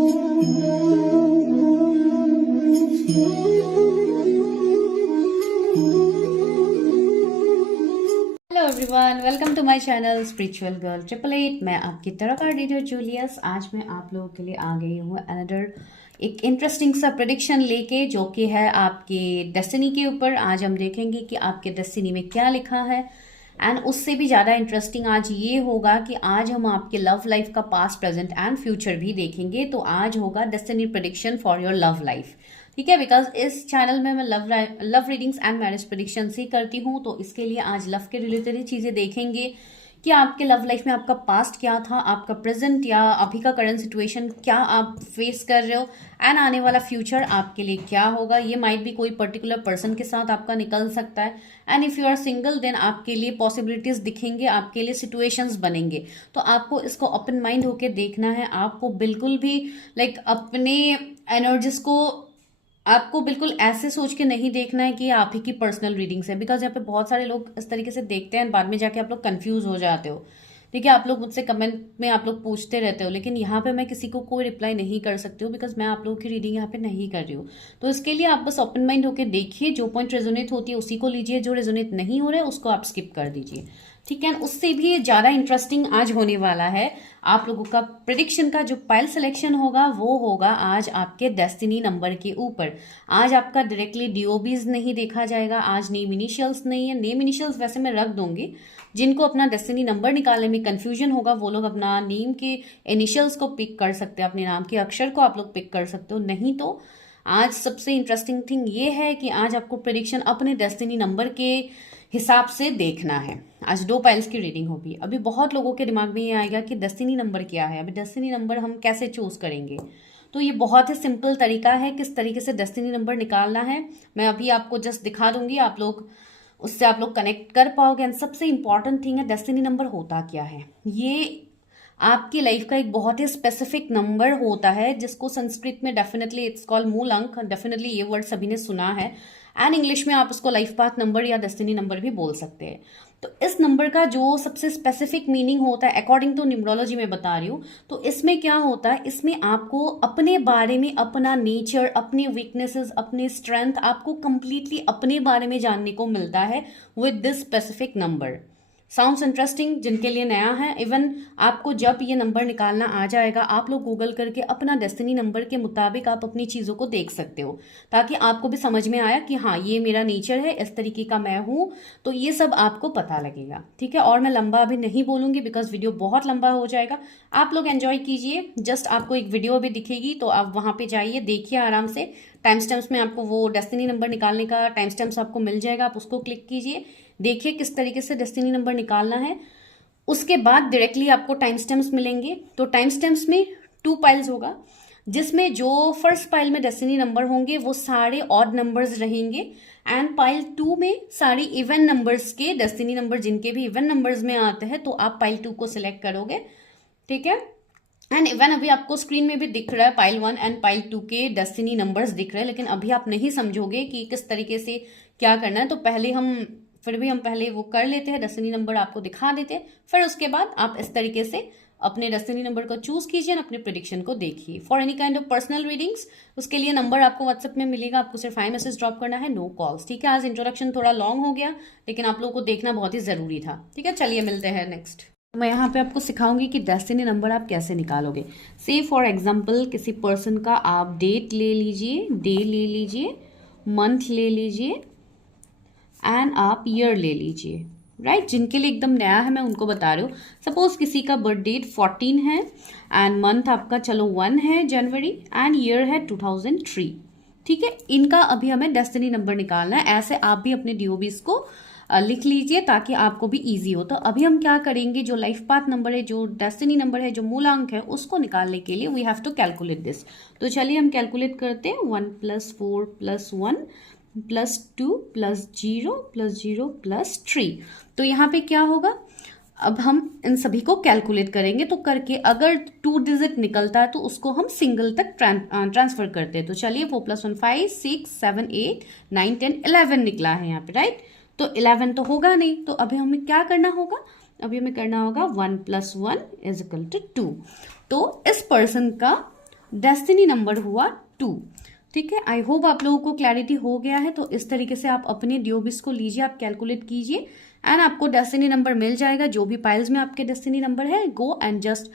Hello everyone, welcome to my channel spiritual girl 888। मैं आपकी तरह का रीडर जूलियस। आज मैं आप लोगों के लिए आ गई हूँ अनदर एक इंटरेस्टिंग सा प्रेडिक्शन लेके, जो कि है आपके डेस्टिनी के ऊपर। आज हम देखेंगे कि आपके डेस्टिनी में क्या लिखा है। एंड उससे भी ज़्यादा इंटरेस्टिंग आज ये होगा कि आज हम आपके लव लाइफ का पास्ट, प्रेजेंट एंड फ्यूचर भी देखेंगे। तो आज होगा destiny prediction for your love life, ठीक है। बिकॉज इस चैनल में मैं love readings and marriage predictions ही करती हूँ, तो इसके लिए आज लव के रिलेटेड ही चीज़ें देखेंगे कि आपके लव लाइफ में आपका पास्ट क्या था, आपका प्रेजेंट या अभी का करंट सिचुएशन क्या आप फेस कर रहे हो, एंड आने वाला फ्यूचर आपके लिए क्या होगा। ये माइट भी कोई पर्टिकुलर पर्सन के साथ आपका निकल सकता है। And if you are single then आपके लिए पॉसिबिलिटीज दिखेंगे, आपके लिए सिचुएशंस बनेंगे। तो आपको इसको ओपन माइंड होके देखना है। आपको बिल्कुल भी अपने एनर्जीज को आपको बिल्कुल ऐसे सोच के नहीं देखना है कि ये आप ही की पर्सनल रीडिंग्स है। बिकॉज यहाँ पे बहुत सारे लोग इस तरीके से देखते हैं, बाद में जाके आप लोग कंफ्यूज हो जाते हो। देखिए, आप लोग मुझसे कमेंट में आप लोग पूछते रहते हो, लेकिन यहाँ पे मैं किसी को कोई रिप्लाई नहीं कर सकती हूँ, बिकॉज मैं आप लोगों की रीडिंग यहाँ पे नहीं कर रही हूँ। तो इसके लिए आप बस ओपन माइंड होकर देखिए, जो पॉइंट रेजोनेट होती है उसी को लीजिए, जो रेजोनेट नहीं हो रहा है उसको आप स्किप कर दीजिए, ठीक है। उससे भी ज़्यादा इंटरेस्टिंग आज होने वाला है आप लोगों का प्रेडिक्शन का जो पाइल सिलेक्शन होगा, वो होगा आज आपके डेस्टिनी नंबर के ऊपर। आज आपका डायरेक्टली डीओबीज नहीं देखा जाएगा, आज नेम इनिशियल्स नहीं है। नेम इनिशियल्स वैसे मैं रख दूंगी। जिनको अपना डेस्टिनी नंबर निकालने में कंफ्यूजन होगा वो लोग अपना नेम के इनिशियल्स को पिक कर सकते हैं, अपने नाम के अक्षर को आप लोग पिक कर सकते हो। नहीं तो आज सबसे इंटरेस्टिंग थिंग ये है कि आज आपको प्रेडिक्शन अपने डेस्टिनी नंबर के हिसाब से देखना है। आज 2 पाइल्स की रीडिंग होगी। अभी बहुत लोगों के दिमाग में ये आएगा कि डेस्टिनी नंबर क्या है, अभी डेस्टिनी नंबर हम कैसे चूज करेंगे। तो ये बहुत ही सिंपल तरीका है किस तरीके से डेस्टिनी नंबर निकालना है। मैं अभी आपको जस्ट दिखा दूंगी, आप लोग उससे आप लोग कनेक्ट कर पाओगे। एंड सबसे इंपॉर्टेंट थिंग है, डेस्टिनी नंबर होता क्या है। ये आपकी लाइफ का एक बहुत ही स्पेसिफिक नंबर होता है, जिसको संस्कृत में डेफिनेटली इट्स कॉल्ड मूल अंक। डेफिनेटली ये वर्ड सभी ने सुना है। एंड इंग्लिश में आप उसको लाइफ पाथ नंबर या डेस्टिनी नंबर भी बोल सकते हैं। तो इस नंबर का जो सबसे स्पेसिफिक मीनिंग होता है, अकॉर्डिंग टू न्यूमरोलॉजी में बता रही हूँ, तो इसमें क्या होता है, इसमें आपको अपने बारे में, अपना नेचर, अपने वीकनेसेस, अपने स्ट्रेंथ, आपको कंप्लीटली अपने बारे में जानने को मिलता है with this specific number. Sounds interesting जिनके लिए नया है। इवन आपको जब ये नंबर निकालना आ जाएगा, आप लोग गूगल करके अपना डेस्टिनी नंबर के मुताबिक आप अपनी चीज़ों को देख सकते हो, ताकि आपको भी समझ में आया कि हाँ, ये मेरा नेचर है, इस तरीके का मैं हूँ। तो ये सब आपको पता लगेगा, ठीक है। और मैं लंबा अभी नहीं बोलूँगी, बिकॉज वीडियो बहुत लंबा हो जाएगा। आप लोग एंजॉय कीजिए। जस्ट आपको एक वीडियो भी दिखेगी, तो आप वहाँ पर जाइए, देखिए आराम से। टाइम स्टैम्प्स में आपको वो डेस्टिनी नंबर निकालने का टाइम स्टैम्प्स आपको मिल जाएगा, आप उसको क्लिक कीजिए, देखिए किस तरीके से डेस्टिनी नंबर निकालना है। उसके बाद डायरेक्टली आपको टाइम स्टैम्प्स मिलेंगे। तो टाइम स्टैम्प्स में 2 पाइल्स होगा, जिसमें जो फर्स्ट पाइल में डेस्टिनी नंबर होंगे वो सारे ऑड नंबर्स रहेंगे, एंड पाइल 2 में सारी इवन नंबर्स के डेस्टिनी नंबर, जिनके भी इवन नंबर्स में आते हैं, तो आप पाइल 2 को सिलेक्ट करोगे, ठीक है। एंड इवन अभी आपको स्क्रीन में भी दिख रहा है पाइल 1 एंड पाइल 2 के डेस्टिनी नंबर्स दिख रहे हैं, लेकिन अभी आप नहीं समझोगे कि किस तरीके से क्या करना है। तो हम पहले वो कर लेते हैं, डेस्टिनी नंबर आपको दिखा देते हैं, फिर उसके बाद आप इस तरीके से अपने डेस्टिनी नंबर को चूज कीजिए और अपने प्रेडिक्शन को देखिए। For any kind of personal readings, उसके लिए नंबर आपको व्हाट्सएप में मिलेगा, आपको सिर्फ 5 मैसेज ड्रॉप करना है, नो कॉल्स, ठीक है। आज इंट्रोडक्शन थोड़ा लॉन्ग हो गया, लेकिन आप लोगों को देखना बहुत ही जरूरी था, ठीक है। चलिए मिलते हैं नेक्स्ट। मैं यहाँ पे आपको सिखाऊंगी कि डेस्टिनी नंबर आप कैसे निकालोगे। से फॉर एग्जाम्पल किसी पर्सन का आप डेट ले लीजिए, डे ले लीजिए, मंथ ले लीजिए, एंड आप ईयर ले लीजिए, राइट। जिनके लिए एकदम नया है मैं उनको बता रही हूँ। सपोज किसी का बर्थ डेट 14 है, एंड मंथ आपका चलो 1 है जनवरी, एंड ईयर है 2003, ठीक है। इनका अभी हमें डेस्टिनी नंबर निकालना है। ऐसे आप भी अपने डीओबीज को लिख लीजिए, ताकि आपको भी इजी हो। तो अभी हम क्या करेंगे, जो लाइफ पाथ नंबर है, जो डेस्टिनी नंबर है, जो मूलांक है, उसको निकालने के लिए we have to calculate this. तो चलिए हम कैलकुलेट करते हैं। 1 + 4 + 1 + 2 + 0 + 0 + 3। तो यहाँ पे क्या होगा, अब हम इन सभी को कैलकुलेट करेंगे। तो करके अगर 2 डिजिट निकलता है तो उसको हम सिंगल तक ट्रांसफर करते हैं। तो चलिए 4 + 1 5 6 7 8 9 10 11 निकला है यहाँ पे, राइट। तो 11 तो होगा नहीं, तो अभी हमें क्या करना होगा, अभी हमें करना होगा 1 + 1 = 2। तो इस पर्सन का डेस्टिनी नंबर हुआ 2। ठीक है, आई होप आप लोगों को क्लैरिटी हो गया है। तो इस तरीके से आप अपने ड्यूबिस को लीजिए, आप कैलकुलेट कीजिए एंड आपको डेस्टिनी नंबर मिल जाएगा। जो भी पाइल्स में आपके डेस्टिनी नंबर है, go and just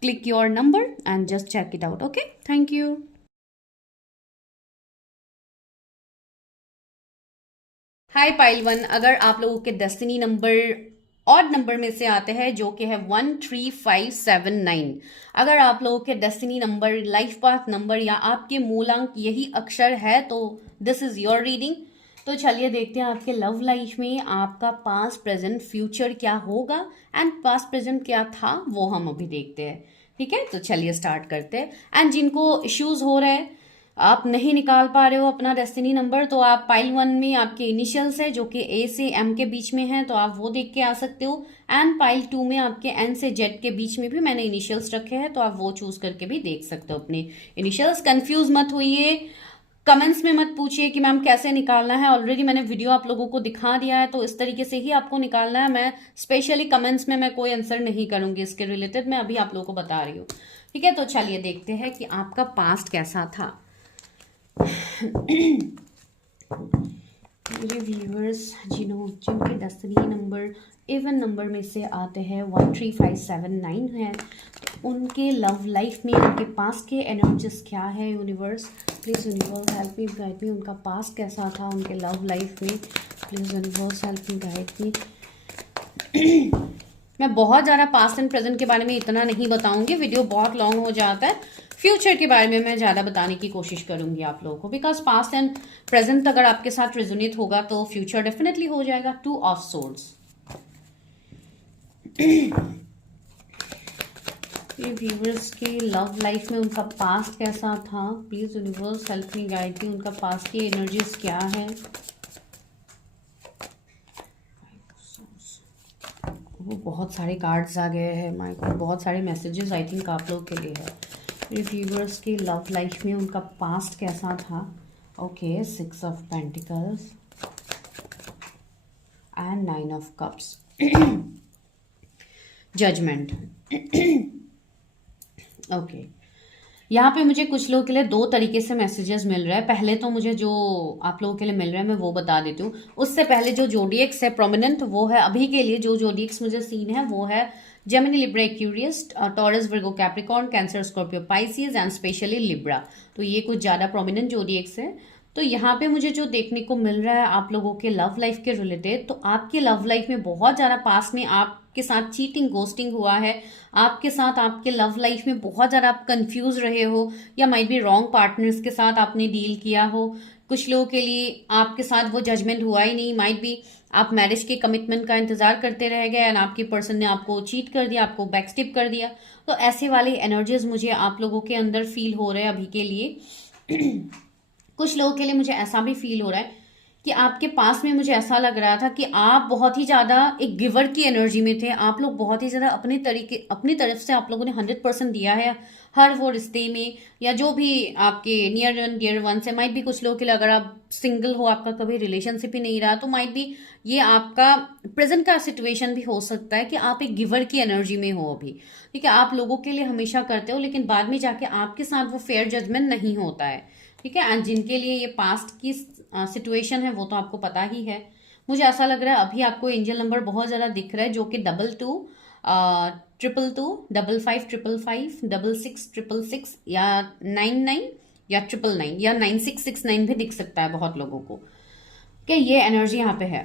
click your number and just check it out. Okay, thank you. Hi pile 1, अगर आप लोगों के डेस्टिनी नंबर ऑड नंबर में से आते हैं जो कि है 13579, अगर आप लोगों के destiny number, life path number या आपके मूलांक यही अक्षर है तो दिस इज योर रीडिंग। तो चलिए देखते हैं आपके लव लाइफ में आपका पास्ट प्रेजेंट फ्यूचर क्या होगा एंड पास्ट प्रेजेंट क्या था वो हम अभी देखते हैं। ठीक है, तो चलिए स्टार्ट करते हैं। एंड जिनको इश्यूज हो रहे हैं, आप नहीं निकाल पा रहे हो अपना डेस्टिनी नंबर, तो आप पाइल 1 में आपके इनिशियल्स है जो कि ए से एम के बीच में है, तो आप वो देख के आ सकते हो। एंड पाइल 2 में आपके एन से जेड के बीच में भी मैंने इनिशियल्स रखे हैं, तो आप वो चूज करके भी देख सकते हो अपने इनिशियल्स। कंफ्यूज मत होइए, कमेंट्स में मत पूछिए कि मैम कैसे निकालना है, ऑलरेडी मैंने वीडियो आप लोगों को दिखा दिया है, तो इस तरीके से ही आपको निकालना है। मैं स्पेशली कमेंट्स में मैं कोई आंसर नहीं करूंगी इसके रिलेटेड, मैं अभी आप लोगों को बता रही हूँ। ठीक है, तो चलिए देखते हैं कि आपका पास्ट कैसा था। मेरे व्यूअर्स जिनके डेस्टिनी नंबर इवन नंबर में से आते हैं 13579 है, तो उनके लव लाइफ में उनके पास्ट के एनर्जीज क्या है। Universe please, universe help me guide me, उनका पास्ट कैसा था उनके लव लाइफ में। Please universe help me guide me. मैं बहुत ज़्यादा पास्ट एंड प्रेजेंट के बारे में इतना नहीं बताऊंगी, वीडियो बहुत लॉन्ग हो जाता है। फ्यूचर के बारे में मैं ज़्यादा बताने की कोशिश करूंगी आप लोगों को, बिकॉज पास्ट एंड प्रेजेंट अगर आपके साथ रेजोनेट होगा तो फ्यूचर डेफिनेटली हो जाएगा। 2 ऑफ सोर्ड्स। ये व्यूवर्स की लव लाइफ में उनका पास्ट कैसा था, please universe help me guide me, उनका पास्ट की एनर्जीज क्या है। वो बहुत सारे कार्ड्स आ गए हैं, माय गॉड, बहुत सारे मैसेजेस आई थिंक आप लोग के लिए है। ये व्यूवर्स की लव लाइफ में उनका पास्ट कैसा था। Okay, 6 of pentacles and 9 of cups, judgement. Okay, यहाँ पे मुझे कुछ लोगों के लिए 2 तरीके से मैसेजेस मिल रहा है। पहले तो मुझे जो आप लोगों के लिए मिल रहा है मैं वो बता देती हूँ। उससे पहले जो जोडिएक्स है प्रोमिनेंट, वो है अभी के लिए जो जोडिएक्स मुझे सीन है वो है Gemini, Libra, Aquarius, taurus, Virgo, Capricorn, cancer, Scorpio, Pisces and specially Libra. तो ये कुछ ज़्यादा प्रोमिनेंट जोडिएक्स है। तो यहाँ पे मुझे जो देखने को मिल रहा है आप लोगों के लव लाइफ के रिलेटेड, तो आपके लव लाइफ में बहुत ज़्यादा पास में आपके साथ चीटिंग, गोस्टिंग हुआ है। आपके साथ आपके लव लाइफ में बहुत ज़्यादा आप कंफ्यूज रहे हो, या माइट बी रॉन्ग पार्टनर्स के साथ आपने डील किया हो। कुछ लोगों के लिए आपके साथ वो जजमेंट हुआ ही नहीं, माइट बी आप मैरिज के कमिटमेंट का इंतजार करते रह गए एंड आपकी पर्सन ने आपको चीट कर दिया, आपको बैकस्टिप कर दिया। तो ऐसे वाले एनर्जीज मुझे आप लोगों के अंदर फील हो रहे हैं अभी के लिए। कुछ लोगों के लिए मुझे ऐसा भी फील हो रहा है कि आपके पास में मुझे ऐसा लग रहा था कि आप बहुत ही ज़्यादा एक गिवर की एनर्जी में थे। आप लोग बहुत ही ज़्यादा अपनी तरफ से आप लोगों ने 100% दिया है हर वो रिश्ते में, या जो भी आपके नियर एंड डियर वन से। माइट भी कुछ लोगों के लिए अगर आप सिंगल हो, आपका कभी रिलेशनशिप ही नहीं रहा, तो माइट भी ये आपका प्रेजेंट का सिचुएशन भी हो सकता है कि आप एक गिवर की एनर्जी में हो अभी। ठीक है, आप लोगों के लिए हमेशा करते हो, लेकिन बाद में जाके आपके साथ वो फेयर जजमेंट नहीं होता है। ठीक है, एंड जिनके लिए ये पास्ट की सिचुएशन है वो तो आपको पता ही है। मुझे ऐसा लग रहा है अभी आपको एंजल नंबर बहुत ज़्यादा दिख रहा है, जो कि 22 222 55 555 66 666 या 99 या 999 या 9669 भी दिख सकता है बहुत लोगों को, कि ये एनर्जी यहाँ पे है।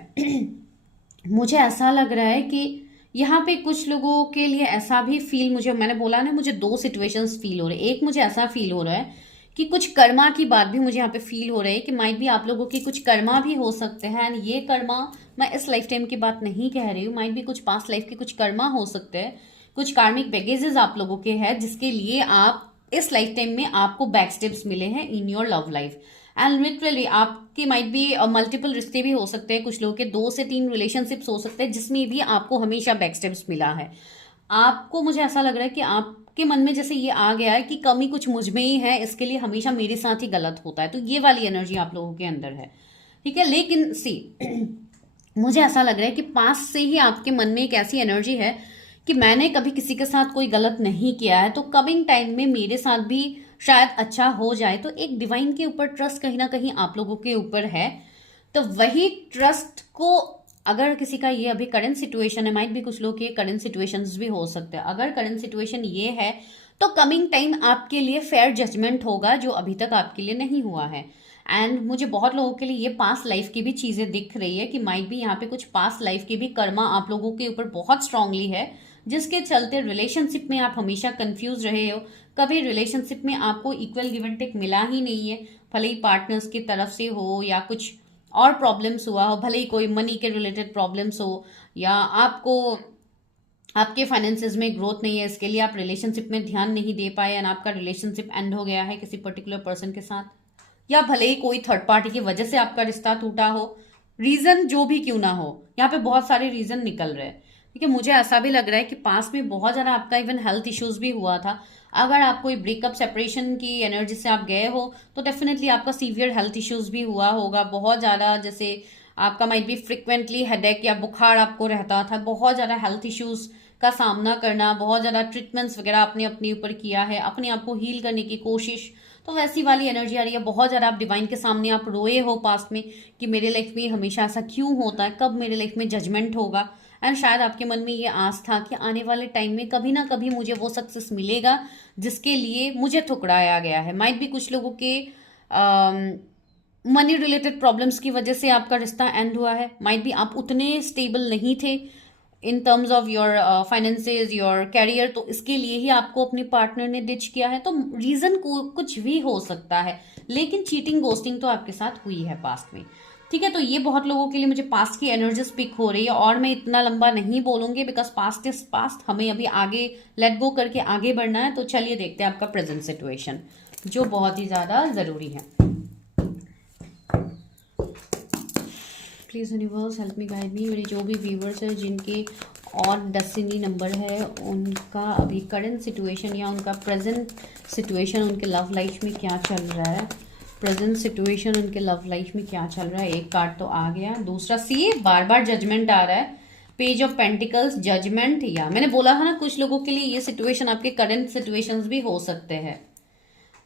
मुझे ऐसा लग रहा है कि यहाँ पे कुछ लोगों के लिए ऐसा भी फील, मैंने बोला ना, मुझे 2 सिचुएशंस फील हो रहे हैं। एक मुझे ऐसा फील हो रहा है कि कुछ कर्मा की बात भी मुझे यहाँ पे फील हो रही है कि माइट भी आप लोगों की कुछ कर्मा भी हो सकते हैं। एंड ये कर्मा, मैं इस लाइफ टाइम की बात नहीं कह रही हूँ, माइट भी कुछ पास्ट लाइफ के कुछ कर्मा हो सकते हैं, कुछ कार्मिक बैगेजेस आप लोगों के हैं जिसके लिए आप इस लाइफ टाइम में आपको बैक स्टेप्स मिले हैं in your love life. And literally आपके माइट भी मल्टीपल रिश्ते भी हो सकते हैं, कुछ लोगों के 2 से 3 रिलेशनशिप्स हो सकते हैं जिसमें भी आपको हमेशा बैक स्टेप्स मिला है। आपको, मुझे ऐसा लग रहा है कि आपके मन में जैसे ये आ गया है कि कमी कुछ मुझ में ही है, इसके लिए हमेशा मेरे साथ ही गलत होता है। तो ये वाली एनर्जी आप लोगों के अंदर है। ठीक है, लेकिन सी मुझे ऐसा लग रहा है कि पास से ही आपके मन में एक ऐसी एनर्जी है कि मैंने कभी किसी के साथ कोई गलत नहीं किया है, तो कमिंग टाइम में मेरे साथ भी शायद अच्छा हो जाए। तो एक डिवाइन के ऊपर ट्रस्ट कहीं ना कहीं आप लोगों के ऊपर है। तो वही ट्रस्ट को, अगर किसी का ये अभी करंट सिचुएशन है, माइट भी कुछ लोग के करंट सिचुएशंस भी हो सकते हैं, अगर करंट सिचुएशन ये है तो कमिंग टाइम आपके लिए फेयर जजमेंट होगा जो अभी तक आपके लिए नहीं हुआ है। एंड मुझे बहुत लोगों के लिए ये पास्ट लाइफ की भी चीजें दिख रही है कि माइट भी यहाँ पे कुछ पास्ट लाइफ की भी कर्मा आप लोगों के ऊपर बहुत स्ट्रांगली है, जिसके चलते रिलेशनशिप में आप हमेशा कंफ्यूज रहे हो। कभी रिलेशनशिप में आपको इक्वल गिव एंड टेक मिला ही नहीं है, भले ही पार्टनर्स की तरफ से हो या कुछ और प्रॉब्लम्स हुआ हो, भले ही कोई मनी के रिलेटेड प्रॉब्लम्स हो या आपको आपके फाइनेंसेस में ग्रोथ नहीं है, इसके लिए आप रिलेशनशिप में ध्यान नहीं दे पाए एंड आपका रिलेशनशिप एंड हो गया है किसी पर्टिकुलर पर्सन के साथ, या भले ही कोई थर्ड पार्टी की वजह से आपका रिश्ता टूटा हो। रीजन जो भी क्यों ना हो, यहाँ पे बहुत सारे रीजन निकल रहे हैं। ठीक है, मुझे ऐसा भी लग रहा है कि पास में बहुत ज्यादा आपका इवन हेल्थ इश्यूज भी हुआ था। अगर आप कोई ब्रेकअप सेपरेशन की एनर्जी से आप गए हो तो डेफिनेटली आपका सीवियर हेल्थ इश्यूज भी हुआ होगा बहुत ज्यादा। जैसे आपका माइट भी फ्रिक्वेंटली हेडेक या बुखार आपको रहता था, बहुत ज्यादा हेल्थ इश्यूज का सामना करना, बहुत ज्यादा ट्रीटमेंट्स वगैरह आपने अपने ऊपर किया है, अपने आप को हील करने की कोशिश, तो वैसी वाली एनर्जी आ रही है। बहुत ज्यादा आप डिवाइन के सामने आप रोए हो पास्ट में कि मेरे लाइफ में हमेशा ऐसा क्यों होता है, कब मेरे लाइफ में जजमेंट होगा। एंड शायद आपके मन में ये आस था कि आने वाले टाइम में कभी ना कभी मुझे वो सक्सेस मिलेगा जिसके लिए मुझे ठुकराया गया है। माइट भी कुछ लोगों के मनी रिलेटेड प्रॉब्लम्स की वजह से आपका रिश्ता एंड हुआ है। माइट भी आप उतने स्टेबल नहीं थे in terms of your finances, your career, तो इसके लिए ही आपको अपने पार्टनर ने डिच किया है। तो रीजन को कुछ भी हो सकता है, लेकिन चीटिंग गोस्टिंग तो आपके साथ हुई है पास्ट में। ठीक है, तो ये बहुत लोगों के लिए मुझे पास्ट की एनर्जी पिक हो रही है और मैं इतना लंबा नहीं बोलूंगी बिकॉज पास्ट इज पास्ट, हमें अभी आगे लेट गो करके आगे बढ़ना है। तो चलिए देखते हैं आपका प्रेजेंट सिचुएशन जो बहुत ही ज्यादा जरूरी है। Please universe help me guide me. मेरे जो भी व्यूवर्स हैं जिनके और डेस्टिनी नंबर है उनका अभी करंट सिचुएशन या उनका प्रेजेंट सिचुएशन, उनके लव लाइफ में क्या चल रहा है, प्रेजेंट सिचुएशन उनके लव लाइफ में क्या चल रहा है। एक कार्ड तो आ गया, दूसरा सी बार बार जजमेंट आ रहा है, पेज ऑफ पेंटिकल्स, जजमेंट। या मैंने बोला था ना कुछ लोगों के लिए ये सिचुएशन आपके करंट सिचुएशंस भी हो सकते हैं।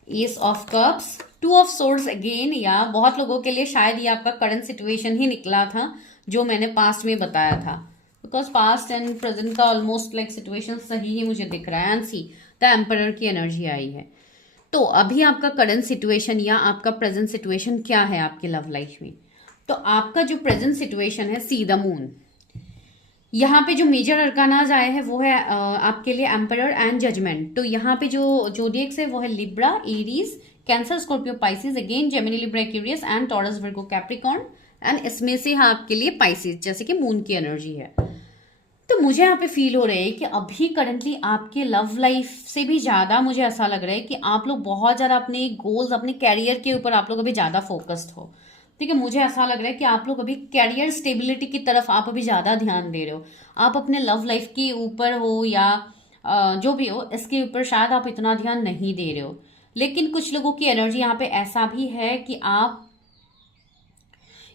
S of cups, two of swords again, या बहुत लोगों के लिए शायद ये आपका करंट सिचुएशन ही निकला था जो मैंने पास्ट में बताया था, बिकॉज पास्ट एंड प्रेजेंट का ऑलमोस्ट लाइक सिचुएशन सही ही मुझे दिख रहा है। एंड सी द एम्परर की एनर्जी आई है। तो अभी आपका करंट सिचुएशन या आपका प्रेजेंट सिचुएशन क्या है आपके लव लाइफ में। तो आपका जो प्रेजेंट सिचुएशन है, सी द मून, यहाँ पे जो मेजर अरकानाज आए हैं वो है आपके लिए एम्परर एंड जजमेंट। तो यहाँ पे जो जोडिएक्स है वो है Libra, Aries, cancer, Scorpio, Pisces, again Gemini, Libra, Aquarius and taurus, Virgo, Capricorn. And इसमें से हाँ आपके लिए पाइसिस जैसे कि मून की एनर्जी है। तो मुझे यहाँ पे फील हो रहा है कि अभी करंटली आपके लव लाइफ से भी ज्यादा मुझे ऐसा लग रहा है कि आप लोग बहुत ज्यादा अपने गोल्स, अपने कैरियर के ऊपर आप लोग अभी ज्यादा फोकस्ड हो। ठीक है, मुझे ऐसा लग रहा है कि आप लोग अभी कैरियर स्टेबिलिटी की तरफ आप अभी ज्यादा ध्यान दे रहे हो। आप अपने लव लाइफ के ऊपर हो या जो भी हो इसके ऊपर शायद आप इतना ध्यान नहीं दे रहे हो। लेकिन कुछ लोगों की एनर्जी यहाँ पे ऐसा भी है कि आप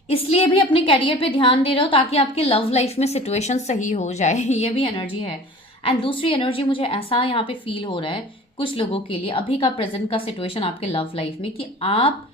इसलिए भी अपने कैरियर पे ध्यान दे रहे हो ताकि आपके लव लाइफ में सिचुएशन सही हो जाए, ये भी एनर्जी है। एंड दूसरी एनर्जी मुझे ऐसा यहाँ पे फील हो रहा है कुछ लोगों के लिए अभी का प्रेजेंट का सिचुएशन आपके लव लाइफ में कि आप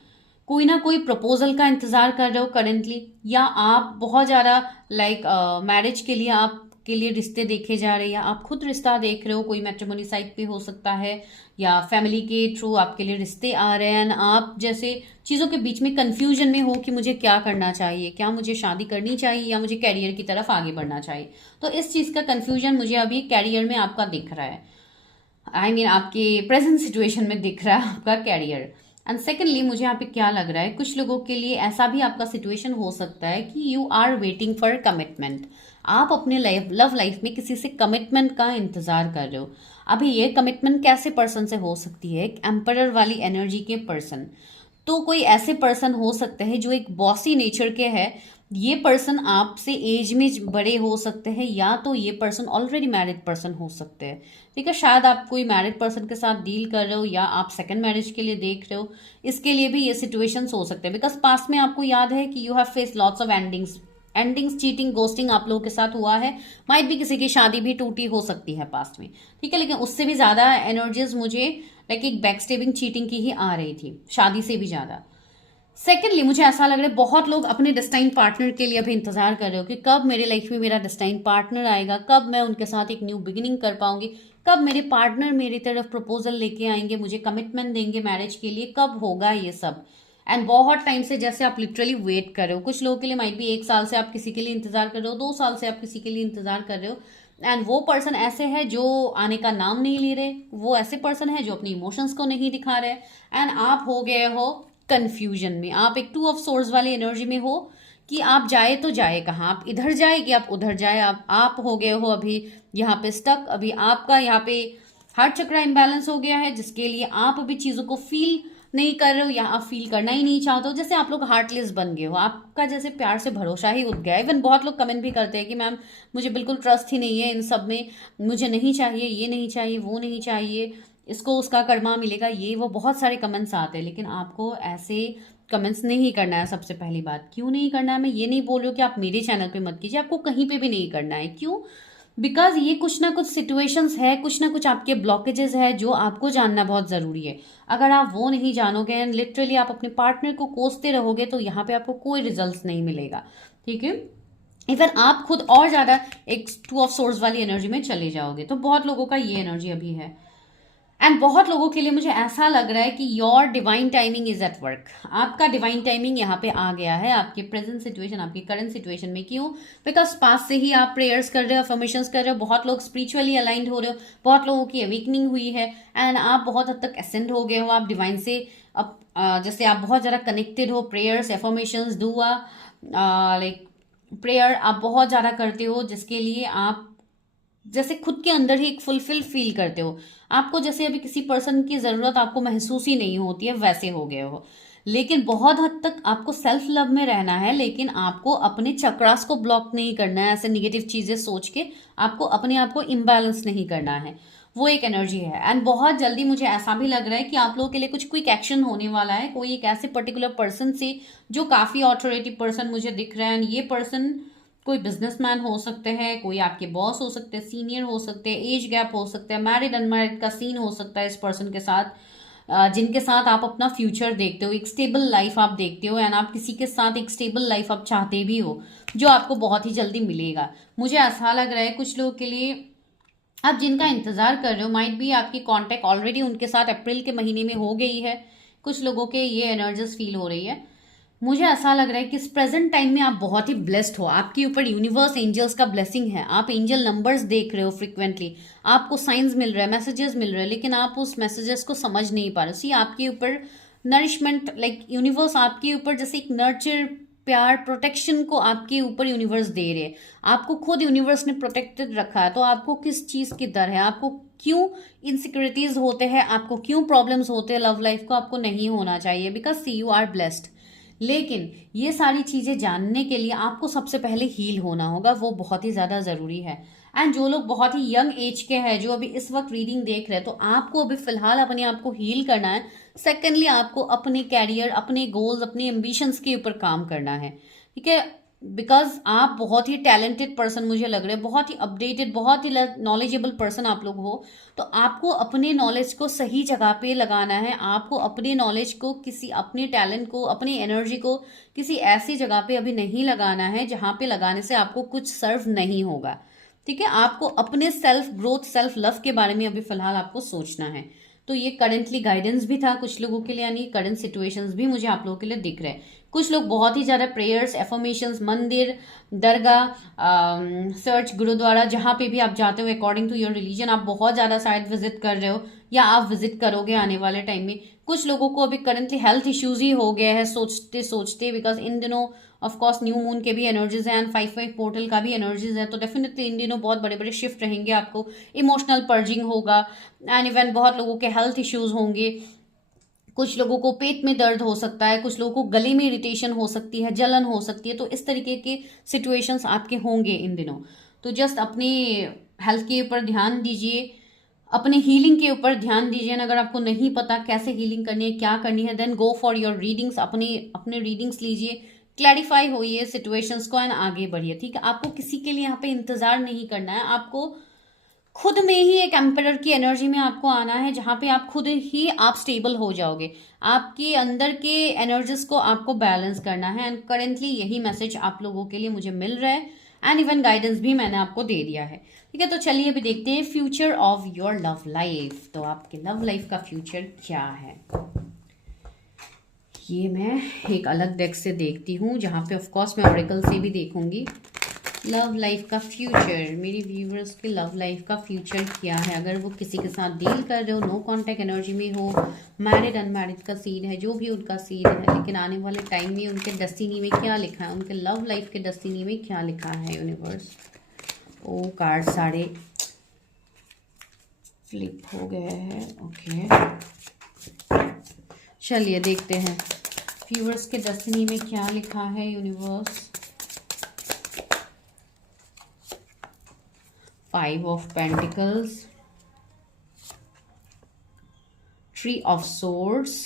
कोई ना कोई प्रपोजल का इंतजार कर रहे हो करेंटली, या आप बहुत ज्यादा लाइक मैरिज के लिए आपके लिए रिश्ते देखे जा रहे हैं, या आप खुद रिश्ता देख रहे हो, कोई मैट्रिमोनी साइट पे हो सकता है या फैमिली के थ्रू आपके लिए रिश्ते आ रहे हैं। आप जैसे चीजों के बीच में कंफ्यूजन में हो कि मुझे क्या करना चाहिए, क्या मुझे शादी करनी चाहिए या मुझे कैरियर की तरफ आगे बढ़ना चाहिए। तो इस चीज का कंफ्यूजन मुझे अभी कैरियर में आपका दिख रहा है, आई मीन आपके प्रेजेंट सिचुएशन में दिख रहा है आपका कैरियर। एंड सेकेंडली मुझे यहाँ पे क्या लग रहा है, कुछ लोगों के लिए ऐसा भी आपका सिचुएशन हो सकता है कि you are waiting for commitment. आप अपने लव लाइफ में किसी से कमिटमेंट का इंतजार कर रहे हो। अभी ये कमिटमेंट कैसे पर्सन से हो सकती है, एक एम्परर वाली एनर्जी के पर्सन। तो कोई ऐसे पर्सन हो सकते हैं जो एक बॉसी नेचर के है। ये पर्सन आपसे एज में बड़े हो सकते हैं, या तो ये पर्सन ऑलरेडी मैरिड पर्सन हो सकते हैं। ठीक है, शायद आप कोई मैरिड पर्सन के साथ डील कर रहे हो या आप सेकंड मैरिज के लिए देख रहे हो, इसके लिए भी ये सिचुएशंस हो सकते हैं। बिकॉज पास्ट में आपको याद है कि you have face lots of endings, cheating, ghosting आप लोगों के साथ हुआ है। माइट भी किसी की शादी भी टूटी हो सकती है पास्ट में, ठीक है, लेकिन उससे भी ज्यादा एनर्जीज मुझे लाइक एक बैकस्टेबिंग, चीटिंग की ही आ रही थी, शादी से भी ज्यादा। सेकेंडली मुझे ऐसा लग रहा है बहुत लोग अपने डेस्टाइन पार्टनर के लिए अभी इंतजार कर रहे हो कि कब मेरे लाइफ में मेरा डेस्टाइन पार्टनर आएगा, कब मैं उनके साथ एक न्यू बिगिनिंग कर पाऊंगी, कब मेरे पार्टनर मेरी तरफ प्रपोजल लेके आएंगे, मुझे कमिटमेंट देंगे मैरिज के लिए, कब होगा ये सब। एंड बहुत टाइम से जैसे आप लिटरली वेट कर रहे हो, कुछ लोगों के लिए माइट भी 1 साल से आप किसी के लिए इंतजार कर रहे हो, 2 साल से आप किसी के लिए इंतजार कर रहे हो। एंड वो पर्सन ऐसे है जो आने का नाम नहीं ले रहे, वो ऐसे पर्सन है जो अपनी इमोशंस को नहीं दिखा रहे। एंड आप हो गए हो कंफ्यूजन में, आप एक 2 ऑफ सोर्स वाली एनर्जी में हो कि आप जाए तो जाए कहाँ, आप इधर जाए कि आप उधर जाए। आप हो गए हो अभी यहाँ पे स्टक, अभी आपका यहाँ पे हार्ट चक्र इम्बैलेंस हो गया है, जिसके लिए आप अभी चीजों को फील नहीं कर रहे हो या आप फील करना ही नहीं चाहते हो। जैसे आप लोग हार्टलेस बन गए हो, आपका जैसे प्यार से भरोसा ही उठ गया है। इवन बहुत लोग कमेंट भी करते हैं कि मैम मुझे बिल्कुल ट्रस्ट ही नहीं है इन सब में, मुझे नहीं चाहिए, ये नहीं चाहिए, वो नहीं चाहिए, इसको उसका कर्मा मिलेगा, ये वो बहुत सारे कमेंट्स आते हैं। लेकिन आपको ऐसे कमेंट्स नहीं करना है। सबसे पहली बात, क्यों नहीं करना है, मैं ये नहीं बोल रही हूँ कि आप मेरे चैनल पे मत कीजिए, आपको कहीं पे भी नहीं करना है। क्यों? बिकॉज ये कुछ ना कुछ सिचुएशंस है, कुछ ना कुछ आपके ब्लॉकेजेस है जो आपको जानना बहुत ज़रूरी है। अगर आप वो नहीं जानोगे एंड लिटरली आप अपने पार्टनर को कोसते रहोगे तो यहाँ पे आपको कोई रिजल्ट नहीं मिलेगा, ठीक है। इवन आप खुद और ज़्यादा एक 2 ऑफ सोर्स वाली एनर्जी में चले जाओगे। तो बहुत लोगों का ये एनर्जी अभी है। एंड बहुत लोगों के लिए मुझे ऐसा लग रहा है कि your divine timing is at work. आपका डिवाइन टाइमिंग यहाँ पे आ गया है आपके प्रेजेंट सिचुएशन, आपकी करंट सिचुएशन में। क्यों? बिकॉज पास से ही आप प्रेयर्स कर रहे हो, अफर्मेशंस कर रहे हो, बहुत लोग स्पिरिचुअली अलाइंड हो रहे हो, बहुत लोगों की अवेकनिंग हुई है एंड आप बहुत हद तक असेंड हो गए हो, आप डिवाइन से अब जैसे आप बहुत ज़्यादा कनेक्टेड हो। प्रेयर्स, एफर्मेशंस, दुआ, लाइक प्रेयर आप बहुत ज़्यादा करते हो, जिसके लिए आप जैसे खुद के अंदर ही एक फुलफिल फील करते हो। आपको जैसे अभी किसी पर्सन की ज़रूरत आपको महसूस ही नहीं होती है, वैसे हो गए हो। लेकिन बहुत हद तक आपको सेल्फ लव में रहना है, लेकिन आपको अपने चक्रास को ब्लॉक नहीं करना है। ऐसे निगेटिव चीज़ें सोच के आपको अपने आप को इम्बैलेंस नहीं करना है। वो एक एनर्जी है। एंड बहुत जल्दी मुझे ऐसा भी लग रहा है कि आप लोगों के लिए कुछ क्विक एक्शन होने वाला है, कोई एक ऐसे पर्टिकुलर पर्सन से जो काफ़ी ऑथोरिटी पर्सन मुझे दिख रहा है। एंड ये पर्सन कोई बिजनेसमैन हो सकते हैं, कोई आपके बॉस हो सकते हैं, सीनियर हो सकते हैं, एज गैप हो सकता है, मैरिड अनमैरिड का सीन हो सकता है इस पर्सन के साथ, जिनके साथ आप अपना फ्यूचर देखते हो, एक स्टेबल लाइफ आप देखते हो। एंड आप किसी के साथ एक स्टेबल लाइफ आप चाहते भी हो, जो आपको बहुत ही जल्दी मिलेगा। मुझे ऐसा लग रहा है कुछ लोगों के लिए आप जिनका इंतजार कर रहे हो, माइट भी आपकी कांटेक्ट ऑलरेडी उनके साथ अप्रैल के महीने में हो गई है। कुछ लोगों के ये एनर्जीज फील हो रही है। मुझे ऐसा लग रहा है कि इस प्रेजेंट टाइम में आप बहुत ही ब्लेस्ड हो, आपके ऊपर यूनिवर्स एंजल्स का ब्लेसिंग है। आप एंजल नंबर्स देख रहे हो फ्रिक्वेंटली, आपको साइंस मिल रहा है, मैसेजेस मिल रहे हैं, लेकिन आप उस मैसेजेस को समझ नहीं पा रहे। सी आपके ऊपर नरिशमेंट, लाइक यूनिवर्स आपके ऊपर जैसे एक नर्चर, प्यार, प्रोटेक्शन को आपके ऊपर यूनिवर्स दे रहे हैं। आपको खुद यूनिवर्स ने प्रोटेक्टेड रखा है। तो आपको किस चीज़ की डर है, आपको क्यों इनसिक्योरिटीज होते हैं, आपको क्यों प्रॉब्लम्स होते हैं लव लाइफ को, आपको नहीं होना चाहिए। Because see you are blessed. लेकिन ये सारी चीज़ें जानने के लिए आपको सबसे पहले हील होना होगा, वो बहुत ही ज़्यादा ज़रूरी है। एंड जो लोग बहुत ही यंग एज के हैं, जो अभी इस वक्त रीडिंग देख रहे हैं, तो आपको अभी फिलहाल अपने आप को हील करना है। सेकेंडली आपको अपने कैरियर, अपने गोल्स, अपने एम्बिशंस के ऊपर काम करना है, ठीक है। बिकॉज आप बहुत ही टैलेंटेड पर्सन मुझे लग रहे हैं, बहुत ही अपडेटेड, बहुत ही नॉलेजेबल पर्सन आप लोग हो। तो आपको अपने नॉलेज को सही जगह पे लगाना है। आपको अपने नॉलेज को, किसी अपने टैलेंट को, अपनी एनर्जी को किसी ऐसी जगह पे अभी नहीं लगाना है जहाँ पे लगाने से आपको कुछ सर्व नहीं होगा, ठीक है। आपको अपने सेल्फ ग्रोथ, सेल्फ लव के बारे में अभी फिलहाल आपको सोचना है। तो ये करंटली गाइडेंस भी था कुछ लोगों के लिए, यानी करंट सिचुएशंस भी मुझे आप लोगों के लिए दिख रहे हैं। कुछ लोग बहुत ही ज़्यादा प्रेयर्स, एफर्मेशंस, मंदिर, दरगाह, चर्च, गुरुद्वारा, जहाँ पे भी आप जाते हो अकॉर्डिंग टू योर रिलीजन, आप बहुत ज़्यादा शायद विजिट कर रहे हो या आप विजिट करोगे आने वाले टाइम में। कुछ लोगों को अभी करंटली हेल्थ इश्यूज ही हो गया है सोचते सोचते, बिकॉज इन दिनों ऑफकोर्स न्यू मून के भी एनर्जीज हैं एंड 5/5 पोर्टल का भी एनर्जीज है। तो डेफिनेटली इन दिनों बहुत बड़े बड़े शिफ्ट रहेंगे, आपको इमोशनल पर्जिंग होगा एंड इवन बहुत लोगों के हेल्थ इश्यूज होंगे। कुछ लोगों को पेट में दर्द हो सकता है, कुछ लोगों को गले में इरिटेशन हो सकती है, जलन हो सकती है। तो इस तरीके के सिचुएशंस आपके होंगे इन दिनों। तो जस्ट अपने हेल्थ के ऊपर ध्यान दीजिए, अपने हीलिंग के ऊपर ध्यान दीजिए। अगर आपको नहीं पता कैसे हीलिंग करनी है, क्या करनी है, then go for your readings. अपने रीडिंग्स लीजिए, क्लैरिफाई होइए सिचुएशंस को एंड आगे बढ़िए, ठीक है। आपको किसी के लिए यहाँ पे इंतजार नहीं करना है, आपको खुद में ही एक एम्परर की एनर्जी में आपको आना है, जहां पे आप खुद ही आप स्टेबल हो जाओगे। आपके अंदर के एनर्जीज को आपको बैलेंस करना है एंड करेंटली यही मैसेज आप लोगों के लिए मुझे मिल रहा है एंड इवन गाइडेंस भी मैंने आपको दे दिया है, ठीक है। तो चलिए अभी देखते हैं future of your love life. तो आपके लव लाइफ का फ्यूचर क्या है, ये मैं एक अलग डेक से देखती हूँ, जहाँ पे ऑफ कोर्स मैं ऑरेकल से भी देखूंगी। लव लाइफ का फ्यूचर, मेरी व्यूवर्स के लव लाइफ का फ्यूचर क्या है। अगर वो किसी के साथ डील कर रहे हो, नो कांटेक्ट एनर्जी में हो, मैरिड अनमैरिड का सीन है, जो भी उनका सीन है, लेकिन आने वाले टाइम में उनके डेस्टिनी में क्या लिखा है, उनके लव लाइफ के डेस्टिनी में क्या लिखा है यूनिवर्स। ओ कार्ड सारे फ्लिप हो गए हैं, ओके चलिए देखते हैं व्यूवर्स के डेस्टिनी में क्या लिखा है universe. 5 of Pentacles, 3 of Swords,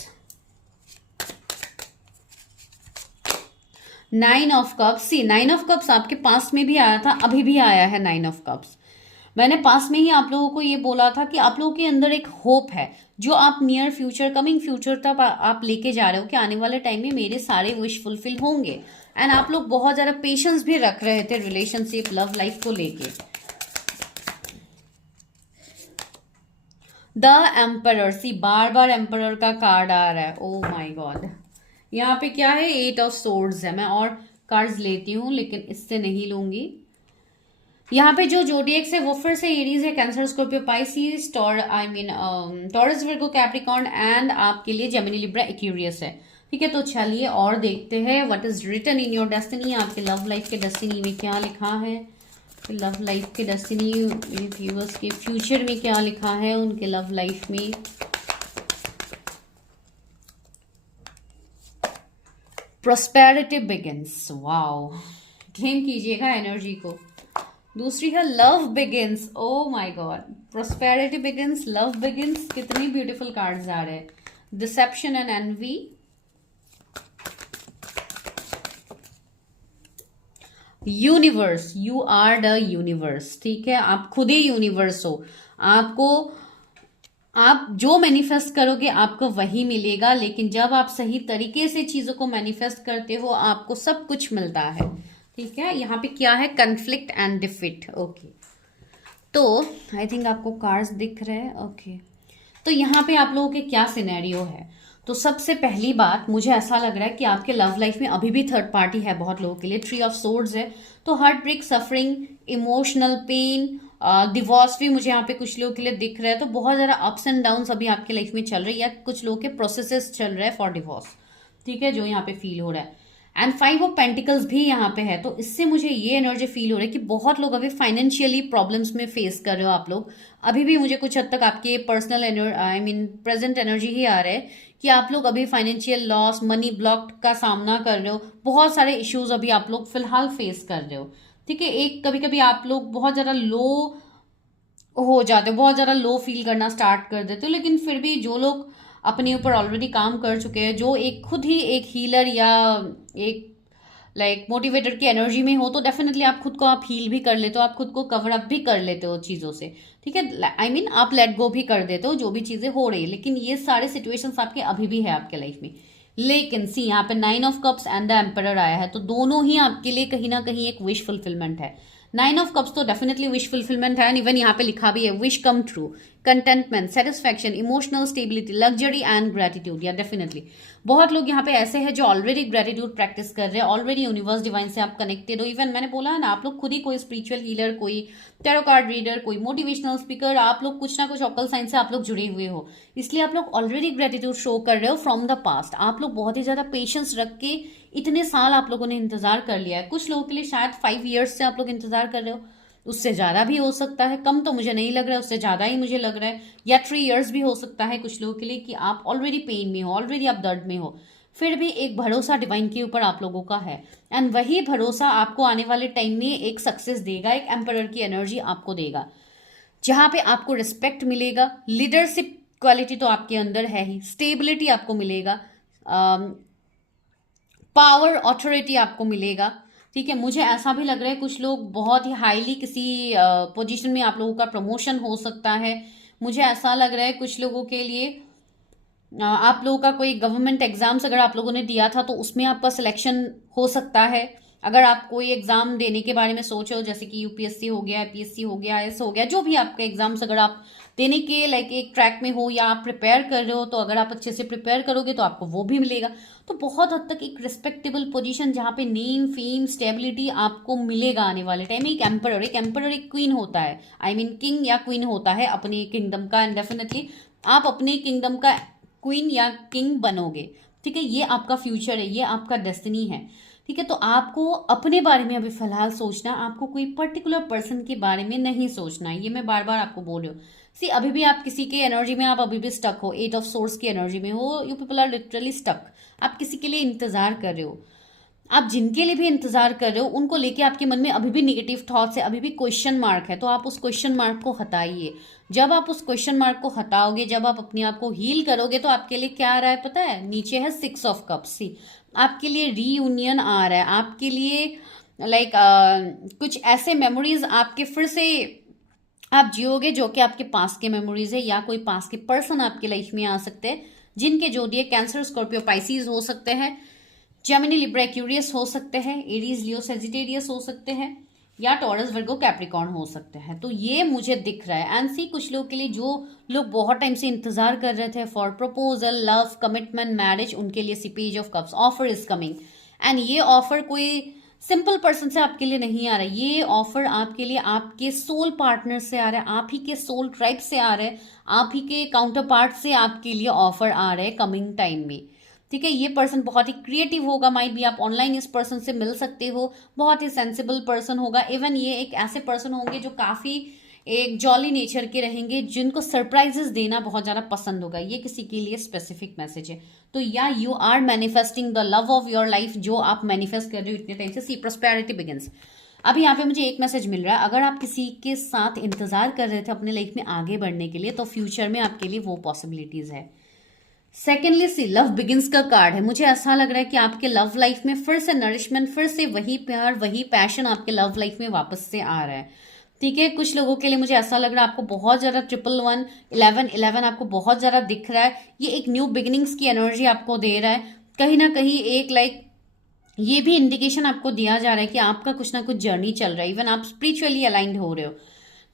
9 of Cups। See 9 of Cups आपके पास में भी आया था, अभी भी आया है 9 of Cups। मैंने पास में ही आप लोगों को ये बोला था कि आप लोगों के अंदर एक होप है, जो आप नियर फ्यूचर, कमिंग फ्यूचर तक आप लेके जा रहे हो कि आने वाले टाइम में मेरे सारे विश फुलफिल होंगे। एंड आप लोग बहुत ज़्यादा पेशेंस भी रख रहे थे रिलेशनशिप, लव लाइफ को लेके। द एम्परर, सी बार बार एम्परर का कार्ड आ रहा है, ओ माय गॉड। यहाँ पे क्या है, 8 ऑफ सोर्ड्स है। मैं और कार्ड्स लेती हूँ लेकिन इससे नहीं लूंगी। यहाँ पे जो जोडिएक्स है वो फिर से एरीज है, cancer, Scorpio, Pisces, taurus, Virgo, Capricorn and आपके लिए जेमिनी, लिब्रा, एक्वेरियस है, ठीक है। तो चलिए और देखते हैं what is written in your destiny. आपके लव लाइफ के डेस्टिनी में क्या लिखा है, लव लाइफ के डेस्टिनी व्यूअर्स के फ्यूचर में क्या लिखा है, उनके लव लाइफ में। प्रोस्पेरिटी बिगिंस, वाओ, क्लेम कीजिएगा एनर्जी को। दूसरी है love begins, oh my god, prosperity begins, love begins, कितनी ब्यूटीफुल कार्ड्स आ रहे हैं। Deception and envy, universe, you are the universe, ठीक है। आप खुद ही यूनिवर्स हो। आपको, आप जो मैनिफेस्ट करोगे आपको वही मिलेगा, लेकिन जब आप सही तरीके से चीजों को मैनिफेस्ट करते हो आपको सब कुछ मिलता है, ठीक है। यहाँ पे क्या है, कन्फ्लिक्ट एंड डिफीट, ओके। तो आई थिंक आपको कार्ड्स दिख रहे हैं, ओके। तो यहाँ पे आप लोगों के क्या सिनेरियो है। तो सबसे पहली बात, मुझे ऐसा लग रहा है कि आपके लव लाइफ में अभी भी थर्ड पार्टी है बहुत लोगों के लिए। 3 ऑफ सोर्ड्स है, तो heartbreak, suffering, emotional pain, divorce भी मुझे यहाँ पे कुछ लोगों के लिए दिख रहा है। तो बहुत ज़्यादा अप्स एंड डाउन्स अभी आपकी लाइफ में चल रही है, या कुछ लोगों के प्रोसेसेस चल रहे हैं फॉर डिवोर्स, ठीक है, जो यहाँ पे फील हो रहा है। एंड 5 ऑफ पेंटिकल्स भी यहाँ पे है, तो इससे मुझे ये एनर्जी फील हो रही है कि बहुत लोग अभी फाइनेंशियली प्रॉब्लम्स में फेस कर रहे हो आप लोग। अभी भी मुझे कुछ हद तक आपके पर्सनल प्रेजेंट एनर्जी ही आ रहा है कि आप लोग अभी फाइनेंशियल लॉस, मनी ब्लॉक का सामना कर रहे हो। बहुत सारे इश्यूज अभी आप लोग फिलहाल फेस कर रहे हो, ठीक है। एक कभी कभी आप लोग बहुत ज़्यादा लो हो जाते हो, बहुत ज़्यादा लो फील करना स्टार्ट कर देते हो, लेकिन फिर भी जो लोग अपने ऊपर ऑलरेडी काम कर चुके हैं, जो एक खुद ही एक हीलर या एक मोटिवेटर की एनर्जी में हो, तो डेफिनेटली आप खुद को आप हील भी कर लेते हो, आप खुद को कवर अप भी कर लेते हो चीज़ों से, ठीक है। आई मीन आप लेट गो भी कर देते हो जो भी चीज़ें हो रही है, लेकिन ये सारे सिचुएशंस आपके अभी भी है आपके लाइफ में। लेकिन सी यहाँ पे 9 of cups and the emperor आया है, तो दोनों ही आपके लिए कहीं ना कहीं एक विश फुलफिलमेंट है। 9 ऑफ कप्स तो डेफिनेटली विश फुलफिलमेंट है, इवन यहाँ पे लिखा भी है wish come true, contentment, satisfaction, emotional stability, luxury and gratitude. या डेफिनेटली बहुत लोग यहाँ पे ऐसे हैं जो ऑलरेडी ग्रेटिट्यूड प्रैक्टिस कर रहे हैं, ऑलरेडी यूनिवर्स डिवाइन से आप कनेक्टेड हो। इवन मैंने बोला है ना, आप लोग खुद ही कोई स्पिरिचुअल हीलर, कोई टैरो कार्ड रीडर, कोई मोटिवेशनल स्पीकर, आप लोग कुछ ना कुछ ऑकल साइंस से आप लोग जुड़े हुए हो, इसलिए आप लोग ऑलरेडी ग्रेटिट्यूड शो कर रहे हो फ्रॉम द पास्ट। आप लोग बहुत ही ज्यादा पेशेंस रख के इतने साल आप लोगों ने इंतजार कर लिया है। कुछ लोगों के लिए शायद 5 ईयर्स से आप लोग इंतजार कर रहे हो, उससे ज्यादा भी हो सकता है, कम तो मुझे नहीं लग रहा है, उससे ज्यादा ही मुझे लग रहा है, या 3 ईयर्स भी हो सकता है कुछ लोगों के लिए कि आप ऑलरेडी पेन में हो, ऑलरेडी आप दर्द में हो। फिर भी एक भरोसा डिवाइन के ऊपर आप लोगों का है, एंड वही भरोसा आपको आने वाले टाइम में एक सक्सेस देगा, एक एम्परर की एनर्जी आपको देगा, जहां पे आपको रिस्पेक्ट मिलेगा। लीडरशिप क्वालिटी तो आपके अंदर है ही, स्टेबिलिटी आपको मिलेगा, पावर ऑथोरिटी आपको मिलेगा। ठीक है, मुझे ऐसा भी लग रहा है कुछ लोग बहुत ही हाईली किसी पोजीशन में आप लोगों का प्रमोशन हो सकता है। मुझे ऐसा लग रहा है कुछ लोगों के लिए आप लोगों का कोई गवर्नमेंट एग्जाम्स अगर आप लोगों ने दिया था तो उसमें आपका सिलेक्शन हो सकता है। अगर आप कोई एग्जाम देने के बारे में सोच रहे हो, जैसे कि यूपीएससी हो गया, आईपीएससी हो गया, आईएएस हो गया, जो भी आपके एग्जाम्स अगर आप देने के लाइक एक ट्रैक में हो या आप प्रिपेयर कर रहे हो, तो अगर आप अच्छे से प्रिपेयर करोगे तो आपको वो भी मिलेगा। तो बहुत हद तक एक रिस्पेक्टेबल पोजीशन जहाँ पे नेम फेम स्टेबिलिटी आपको मिलेगा आने वाले टाइम में। एक एम्परर एक क्वीन होता है, आई मीन किंग या क्वीन होता है अपने किंगडम का, एंड डेफिनेटली आप अपने किंगडम का क्वीन या किंग बनोगे। ठीक है, ये आपका फ्यूचर है, ये आपका डेस्टिनी है। ठीक है, तो आपको अपने बारे में अभी फिलहाल सोचना, आपको कोई पर्टिकुलर पर्सन के बारे में नहीं सोचना है। ये मैं बार बार आपको बोल रही हूँ। सी अभी भी आप किसी के एनर्जी में आप अभी भी स्टक हो, 8 ऑफ सोर्स की एनर्जी में हो, you people are literally stuck. आप किसी के लिए इंतजार कर रहे हो, आप जिनके लिए भी इंतजार कर रहे हो उनको लेके आपके मन में अभी भी नेगेटिव थॉट्स है, अभी भी क्वेश्चन मार्क है। तो आप उस क्वेश्चन मार्क को हटाइए। जब आप उस क्वेश्चन मार्क को हटाओगे, जब आप अपने आप को हील करोगे, तो आपके लिए क्या आ रहा है पता है? नीचे है 6 ऑफ कप्स। सी आपके लिए रीयूनियन आ रहा है, आपके लिए लाइक कुछ ऐसे मेमोरीज आपके फिर से आप जियोगे जो कि आपके पास के मेमोरीज है, या कोई पास के पर्सन आपके लाइफ में आ सकते हैं जिनके जोडिएक कैंसर, स्कॉर्पियो, पाइसिस हो सकते हैं, जेमिनी, लिब्रा, एक्यूरियस हो सकते हैं, एरीज, लियो, सेजिटेरियस हो सकते हैं, या टॉरस, वर्गो, कैप्रिकॉर्न हो सकते हैं। तो ये मुझे दिख रहा है। एंड सी कुछ लोग के लिए जो लोग बहुत टाइम से इंतजार कर रहे थे for proposal, love, commitment, marriage, उनके लिए see page of cups, offer is coming. And ये ऑफर कोई सिंपल पर्सन से आपके लिए नहीं आ रहा है, ये ऑफर आपके लिए आपके सोल पार्टनर से आ रहा है, आप ही के सोल ट्राइब से आ रहा है, आप ही के काउंटर पार्ट से आपके लिए ऑफर आ रहा है कमिंग टाइम में। ठीक है, ये पर्सन बहुत ही क्रिएटिव होगा, माइट भी आप ऑनलाइन इस पर्सन से मिल सकते हो, बहुत ही सेंसिबल पर्सन होगा। इवन ये एक ऐसे पर्सन होंगे जो काफी एक जॉली नेचर के रहेंगे, जिनको सरप्राइजेस देना बहुत ज्यादा पसंद होगा। ये किसी के लिए स्पेसिफिक मैसेज है। तो या you are manifesting the love of your life, जो आप मैनिफेस्ट कर रहे हो इतने टाइम से। See prosperity begins. अभी यहाँ पे मुझे एक मैसेज मिल रहा है, अगर आप किसी के साथ इंतजार कर रहे थे अपने लाइफ में आगे बढ़ने के लिए, तो फ्यूचर में आपके लिए वो पॉसिबिलिटीज है। सेकेंडली सी लव बिगिंस का कार्ड है। मुझे ऐसा लग रहा है कि आपके लव लाइफ में फिर से नरिशमेंट, फिर से वही प्यार, वही पैशन आपके लव लाइफ में वापस से आ रहा है। ठीक है, कुछ लोगों के लिए मुझे ऐसा लग रहा है आपको बहुत ज्यादा 111, 11 आपको बहुत ज्यादा दिख रहा है। ये एक न्यू बिगिनिंग्स की एनर्जी आपको दे रहा है। कहीं ना कहीं एक लाइक ये भी इंडिकेशन आपको दिया जा रहा है कि आपका कुछ ना कुछ जर्नी चल रहा है, इवन आप स्पिरिचुअली अलाइंड हो रहे हो।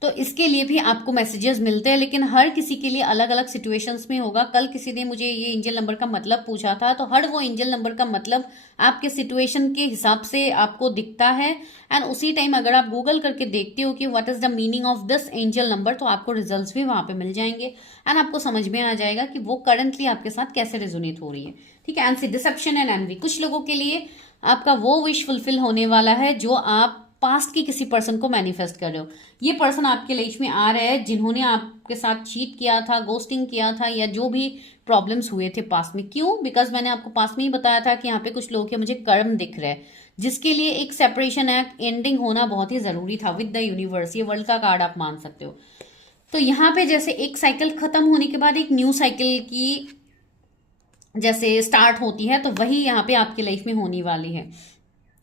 तो इसके लिए भी आपको मैसेजेस मिलते हैं, लेकिन हर किसी के लिए अलग अलग सिचुएशंस में होगा। कल किसी ने मुझे ये एंजल नंबर का मतलब पूछा था, तो हर वो एंजल नंबर का मतलब आपके सिचुएशन के हिसाब से आपको दिखता है। एंड उसी टाइम अगर आप गूगल करके देखते हो कि what is the meaning of this angel number, तो आपको रिजल्ट्स भी वहां पे मिल जाएंगे एंड आपको समझ में आ जाएगा कि वो करंटली आपके साथ कैसे रेजोनेट हो रही है। ठीक है, एंड डिसेप्शन एंड एनवी, कुछ लोगों के लिए आपका वो विश फुलफिल होने वाला है जो आप पास्ट की किसी पर्सन को मैनिफेस्ट कर रहे हो। ये पर्सन आपके लाइफ में आ रहा है जिन्होंने आपके साथ चीट किया था, गोस्टिंग किया था, या जो भी प्रॉब्लम्स हुए थे पास्ट में। क्यों? बिकॉज मैंने आपको पास्ट में ही बताया था कि यहाँ पे कुछ लोगों के मुझे कर्म दिख रहा है, जिसके लिए एक सेपरेशन एक्ट एंडिंग होना बहुत ही जरूरी था विद द यूनिवर्स। ये वर्ल्ड का कार्ड आप मान सकते हो। तो यहाँ पे जैसे एक साइकिल खत्म होने के बाद एक न्यू साइकिल की जैसे स्टार्ट होती है, तो वही यहाँ पे आपकी लाइफ में होने वाली है।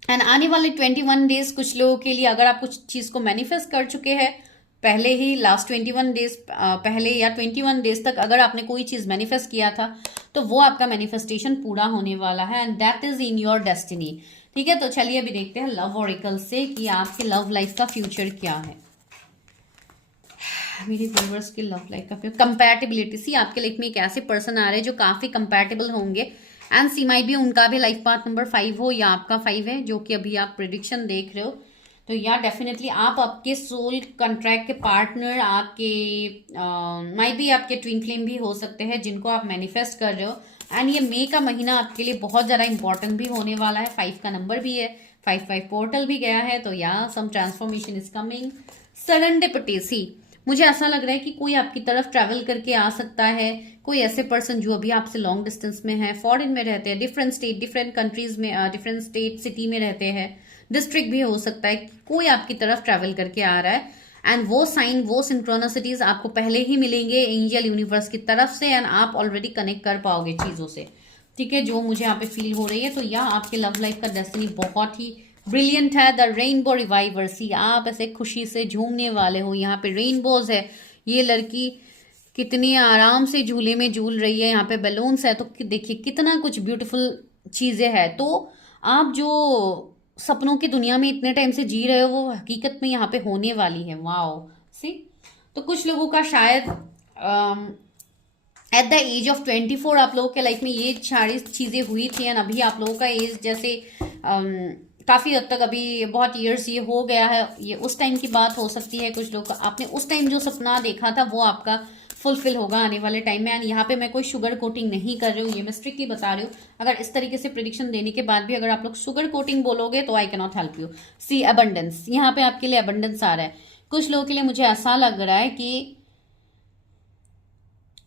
एंड आने वाले 21 डेज कुछ लोगों के लिए, अगर आप कुछ चीज को मैनिफेस्ट कर चुके हैं पहले ही, लास्ट 21 डेज पहले या 21 डेज तक अगर आपने कोई चीज मैनिफेस्ट किया था, तो वो आपका मैनिफेस्टेशन पूरा होने वाला है and that is in your destiny. ठीक है, तो चलिए अभी देखते हैं लव ऑरिकल से कि आपके लव लाइफ का फ्यूचर क्या है। मेरे व्यूअर्स के लव लाइफ का फ्यूचर, कंपैटिबिलिटी। सी आपके लाइफ में एक ऐसे पर्सन आ रहे हैं जो काफी कंपैटिबल होंगे, एंड सी माइट भी उनका भी लाइफ पाथ नंबर 5 हो या आपका 5 है, जो कि अभी आप प्रिडिक्शन देख रहे हो। तो या डेफिनेटली आप आपके सोल कॉन्ट्रैक्ट के पार्टनर, आपके माइट भी आपके ट्विन फ्लेम भी हो सकते हैं जिनको आप मैनिफेस्ट कर रहे हो। एंड ये मई का महीना आपके लिए बहुत ज्यादा इंपॉर्टेंट भी होने वाला है। 5 का नंबर भी है, 5 पोर्टल भी गया है, तो या सम ट्रांसफॉर्मेशन इज कमिंग। सरेंडिपिटी, मुझे ऐसा लग रहा है कि कोई आपकी तरफ ट्रैवल करके आ सकता है, कोई ऐसे पर्सन जो अभी आपसे लॉन्ग डिस्टेंस में है, फॉरेन में रहते हैं, डिफरेंट स्टेट, डिफरेंट कंट्रीज में, डिफरेंट स्टेट सिटी में रहते हैं, डिस्ट्रिक्ट भी हो सकता है, कोई आपकी तरफ ट्रैवल करके आ रहा है। एंड वो साइन, वो सिंक्रोनिसिटीज आपको पहले ही मिलेंगे एंजल यूनिवर्स की तरफ से, एंड आप ऑलरेडी कनेक्ट कर पाओगे चीजों से। ठीक है, जो मुझे यहाँ पे फील हो रही है। तो या आपके लव लाइफ का डेस्टिनी बहुत ही ब्रिलियंट है। द रेनबो रिवाइवर, सी आप ऐसे खुशी से झूमने वाले हो। यहाँ पे रेनबोज है, ये लड़की कितनी आराम से झूले में झूल रही है। यहाँ पे बैलून्स है, तो देखिए कितना कुछ ब्यूटीफुल चीजें हैं। तो आप जो सपनों की दुनिया में इतने टाइम से जी रहे हो वो हकीकत में यहाँ पे होने वाली है। वाओ, सी। तो कुछ लोगों का शायद एट द एज ऑफ 24 आप लोगों के लाइफ में ये सारी चीजें हुई थी, एंड अभी आप लोगों का एज जैसे काफी हद तक अभी बहुत ईयर्स ये हो गया है, ये उस टाइम की बात हो सकती है। कुछ लोग आपने उस टाइम जो सपना देखा था वो आपका फुलफिल होगा आने वाले टाइम में। एंड यहाँ पे मैं कोई शुगर कोटिंग नहीं कर रही हूँ, ये मैं स्ट्रिक्टली बता रही हूँ। अगर इस तरीके से प्रिडिक्शन देने के बाद भी अगर आप लोग शुगर कोटिंग बोलोगे तो I can not help you. See abundance, यहाँ पे आपके लिए अबंडेंस आ रहा है। कुछ लोगों के लिए मुझे ऐसा लग रहा है कि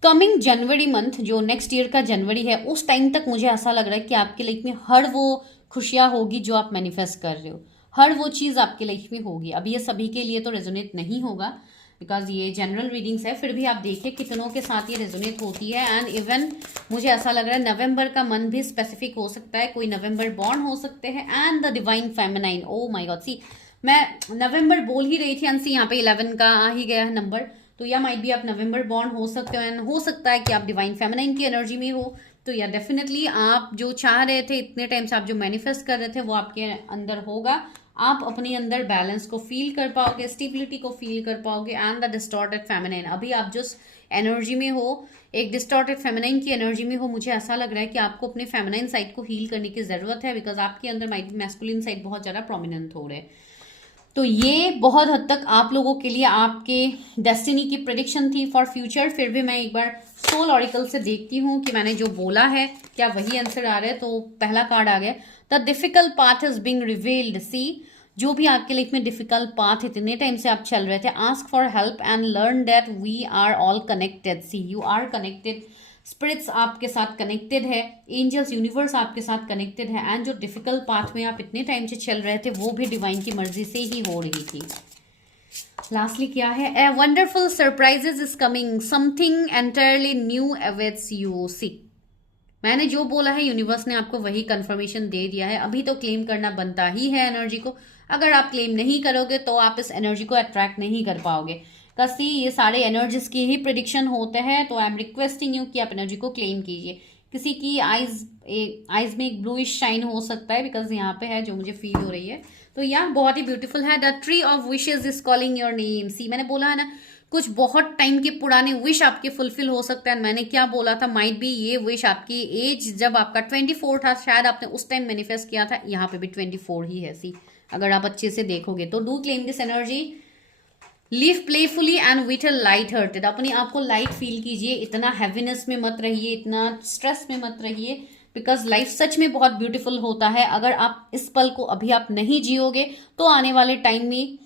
कमिंग जनवरी मंथ, जो नेक्स्ट ईयर का जनवरी है, उस टाइम तक मुझे ऐसा लग रहा है कि आपके लाइफ में हर वो खुशियां होगी जो आप मैनिफेस्ट कर रहे हो। हर वो चीज आपके लाइफ में होगी। अभी ये सभी के लिए तो रेजोनेट नहीं होगा बिकॉज ये जनरल रीडिंग्स है, फिर भी आप देखिए कितनों के साथ ये रेजोनेट होती है। एंड इवन मुझे ऐसा लग रहा है नवंबर का मंथ भी स्पेसिफिक हो सकता है, कोई नवंबर बॉर्न हो सकते हैं। And the divine feminine, oh my god, see मैं नवंबर बोल ही रही थी एंड सी यहाँ पे 11 का आ ही गया है नंबर। तो या माइट भी आप नवंबर बॉर्न हो सकते हो, एंड हो सकता है कि आप डिवाइन फेमिनाइन की एनर्जी में हो। तो या डेफिनेटली आप जो चाह रहे थे इतने टाइम से, आप जो मैनिफेस्ट कर रहे थे वो आपके अंदर होगा। आप अपने अंदर बैलेंस को फील कर पाओगे, स्टेबिलिटी को फील कर पाओगे। एंड द डिस्टॉर्टेड फेमिनाइन, अभी आप जिस एनर्जी में हो, एक डिस्टॉर्टेड फेमिनाइन की एनर्जी में हो, मुझे ऐसा लग रहा है कि आपको अपने फेमिनाइन साइड को हील करने की जरूरत है बिकॉज आपके अंदर माइट बी मैस्कुलिन साइड बहुत ज्यादा प्रोमिनेंट हो रहे हैं। तो ये बहुत हद तक आप लोगों के लिए आपके डेस्टिनी की प्रेडिक्शन थी फॉर फ्यूचर। फिर भी मैं एक बार सोल ऑरिकल से देखती हूँ कि मैंने जो बोला है क्या वही आंसर आ रहा है। तो पहला कार्ड आ गया, the difficult path is being revealed. See जो भी आपके लाइफ में डिफिकल्ट पाथ इतने टाइम से आप चल रहे थे, ask for help and learn that we are all connected. See you are connected, spirits आपके साथ कनेक्टेड है, एंजल्स यूनिवर्स आपके साथ कनेक्टेड है। एंड जो डिफिकल्ट पाथ में आप इतने टाइम से चल रहे थे वो भी डिवाइन की मर्जी से ही हो रही थी। लास्टली क्या है, a wonderful surprises is coming, something entirely new awaits you. See मैंने जो बोला है यूनिवर्स ने आपको वही कंफर्मेशन दे दिया है। अभी तो क्लेम करना बनता ही है एनर्जी को। अगर आप क्लेम नहीं करोगे तो आप इस एनर्जी को अट्रैक्ट नहीं कर पाओगे। कसी ये सारे एनर्जीज की ही प्रिडिक्शन होते हैं। तो आई एम रिक्वेस्टिंग यू कि आप एनर्जी को क्लेम कीजिए। किसी की आईज में एक ब्लूइश शाइन हो सकता है बिकॉज यहाँ पे है जो मुझे फील हो रही है। तो यहाँ बहुत ही ब्यूटीफुल है, the tree of wishes is calling your name. See मैंने बोला है ना, कुछ बहुत टाइम के पुराने विश आपके फुलफिल हो सकते हैं। मैंने क्या बोला था, माइट बी ये विश आपकी एज जब आपका 24 था, शायद आपने उस टाइम मैनिफेस्ट किया था। यहाँ पे भी 24 ही है। सी अगर आप अच्छे से देखोगे तो do claim this energy, live playfully and with a light hearted. अपने आप को लाइट फील कीजिए, इतना हैवीनेस में मत रहिए, इतना स्ट्रेस में मत रहिए बिकॉज लाइफ सच में बहुत ब्यूटीफुल होता है। अगर आप इस पल को अभी आप नहीं जियोगे तो आने वाले टाइम में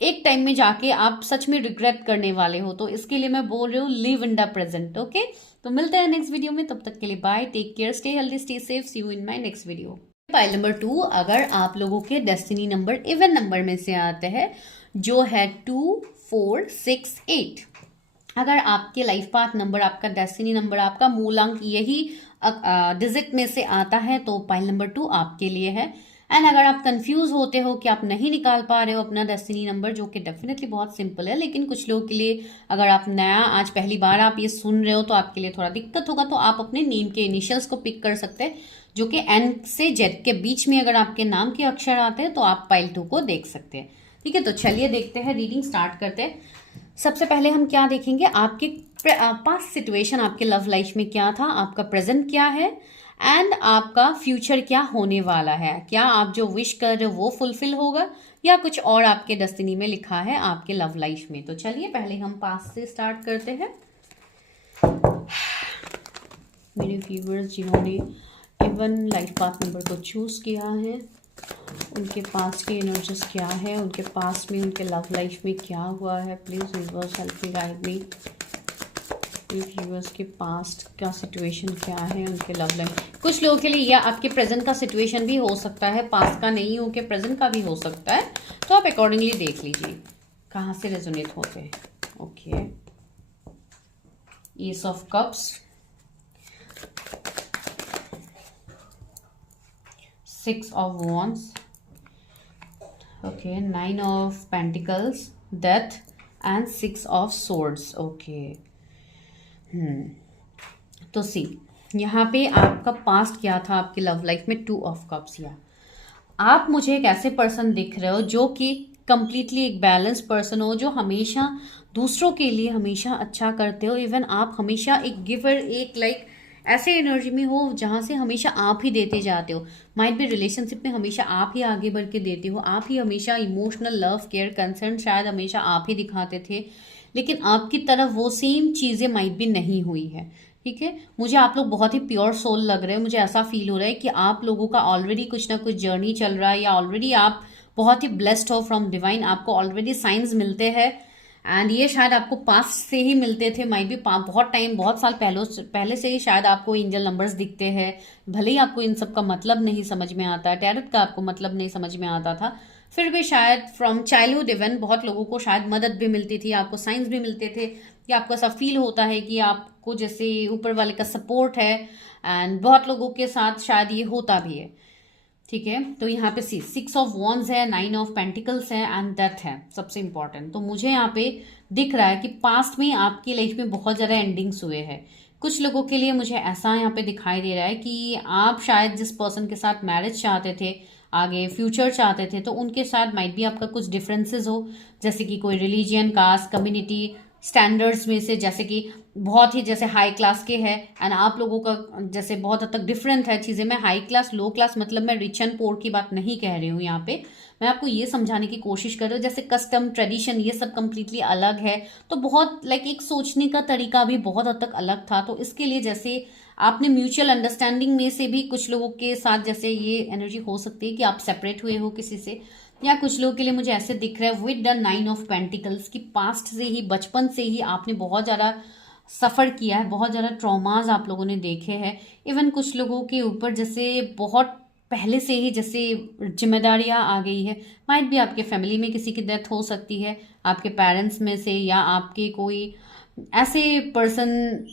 एक टाइम में जाके आप सच में रिग्रेट करने वाले हो। तो इसके लिए मैं बोल रही हूँ live in the present. Okay, तो मिलते हैं नेक्स्ट वीडियो में, तब तक के लिए bye, take care, stay healthy, stay safe, see you in my next video. Pile number 2, अगर आप लोगों के डेस्टिनी नंबर इवन नंबर में से आते हैं जो है 2, 4, 6, 8, अगर आपके लाइफ पाथ नंबर, आपका डेस्टिनी नंबर, आपका मूलांक यही डिजिट में से आता है तो पाइल नंबर 2 आपके लिए है। एंड अगर आप कंफ्यूज होते हो कि आप नहीं निकाल पा रहे हो अपना डेस्टिनी नंबर, जो कि डेफिनेटली बहुत सिंपल है, लेकिन कुछ लोगों के लिए अगर आप नया आज पहली बार आप ये सुन रहे हो तो आपके लिए थोड़ा दिक्कत होगा। तो आप अपने नेम के इनिशियल्स को पिक कर सकते हैं जो कि एन से जेड के बीच में अगर आपके नाम के अक्षर आते हैं तो आप पाइल 2 को देख सकते हैं। ठीक है, तो चलिए देखते हैं, रीडिंग स्टार्ट करते हैं। सबसे पहले हम क्या देखेंगे, आपके पास्ट सिचुएशन, आपके लव लाइफ में क्या था, आपका प्रेजेंट क्या है एंड आपका फ्यूचर क्या होने वाला है। क्या आप जो विश कर रहे हो वो फुलफिल होगा या कुछ और आपके डेस्टिनी में लिखा है आपके लव लाइफ में। तो चलिए पहले हम पास्ट से स्टार्ट करते हैं। मेरे व्यूअर्स जिन्होंने इवन लाइफ पाथ नंबर को चूज किया है, उनके पास्ट की एनर्जीज क्या है, उनके पास्ट में उनके लव लाइफ में क्या हुआ है, please universe help me, guide me. Viewers के पास्ट का सिचुएशन क्या है, उनके लव लाइफ। कुछ लोगों के लिए या आपके प्रेजेंट का सिचुएशन भी हो सकता है, पास्ट का नहीं हो के प्रेजेंट का भी हो सकता है। तो आप अकॉर्डिंगली देख लीजिए कहाँ से रेजोनेट होते हैं। Okay, S of cups, 6 of wands, okay, 9 of pentacles, death and 6 of swords, okay. तो सी यहाँ पे आपका पास्ट क्या था आपकी लव लाइफ में, 2 ऑफ कप्स। या आप मुझे एक ऐसे पर्सन दिख रहे हो जो कि कंप्लीटली एक बैलेंस पर्सन हो, जो हमेशा दूसरों के लिए हमेशा अच्छा करते हो। इवन आप हमेशा एक गिवर, एक लाइक ऐसे एनर्जी में हो जहाँ से हमेशा आप ही देते जाते हो। माइट बी रिलेशनशिप में हमेशा आप ही आगे बढ़ के देते हो, आप ही हमेशा इमोशनल लव केयर कंसर्न शायद हमेशा आप ही दिखाते थे, लेकिन आपकी तरफ वो सेम चीज़ें माइट भी नहीं हुई है। ठीक है, मुझे आप लोग बहुत ही प्योर सोल लग रहे हैं। मुझे ऐसा फील हो रहा है कि आप लोगों का ऑलरेडी कुछ ना कुछ जर्नी चल रहा है, या ऑलरेडी आप बहुत ही ब्लेस्ड हो फ्रॉम डिवाइन, आपको ऑलरेडी साइंस मिलते हैं। एंड ये शायद आपको पास्ट से ही मिलते थे, माइट भी बहुत टाइम, बहुत साल पहले से ही शायद आपको एंजल नंबर्स दिखते हैं। भले ही आपको इन सब का मतलब नहीं समझ में आता, टैरोट का आपको मतलब नहीं समझ में आता था, फिर भी शायद फ्रॉम चाइल्डहुड इवन बहुत लोगों को शायद मदद भी मिलती थी, आपको साइंस भी मिलते थे, या आपको ऐसा फील होता है कि आपको जैसे ऊपर वाले का सपोर्ट है। एंड बहुत लोगों के साथ शायद ये होता भी है। ठीक है, तो यहाँ पे 6 ऑफ वॉन्ड्स है, 9 ऑफ पेंटिकल्स है एंड डेथ है सबसे इंपॉर्टेंट। तो मुझे यहाँ पे दिख रहा है कि पास्ट में आपकी लाइफ में बहुत ज़्यादा एंडिंग्स हुए हैं। कुछ लोगों के लिए मुझे ऐसा यहाँ पे दिखाई दे रहा है कि आप शायद जिस पर्सन के साथ मैरिज चाहते थे, आगे फ्यूचर चाहते थे, तो उनके साथ माइट भी आपका कुछ डिफरेंसेस हो, जैसे कि कोई रिलीजियन, कास्ट, कम्युनिटी, स्टैंडर्ड्स में से, जैसे कि बहुत ही जैसे हाई क्लास के हैं एंड आप लोगों का जैसे बहुत हद तक डिफरेंट है चीज़ें। मैं हाई क्लास लो क्लास मतलब मैं रिच एंड पोर की बात नहीं कह रही हूँ यहाँ पे, मैं आपको ये समझाने की कोशिश कर रही हूँ जैसे कस्टम, ट्रेडिशन, ये सब कंप्लीटली अलग है। तो बहुत लाइक एक सोचने का तरीका भी बहुत हद तक अलग था। तो इसके लिए जैसे आपने म्यूचुअल अंडरस्टैंडिंग में से भी कुछ लोगों के साथ जैसे ये एनर्जी हो सकती है कि आप सेपरेट हुए हो किसी से, या कुछ लोगों के लिए मुझे ऐसे दिख रहा है विद द 9 ऑफ पेंटिकल्स की पास्ट से ही, बचपन से ही आपने बहुत ज़्यादा सफ़र किया है, बहुत ज़्यादा ट्रॉमाज आप लोगों ने देखे हैं। इवन कुछ लोगों के ऊपर जैसे बहुत पहले से ही जैसे जिम्मेदारियां आ गई है। माइट भी आपके फैमिली में किसी की डेथ हो सकती है, आपके पेरेंट्स में से, या आपके कोई ऐसे पर्सन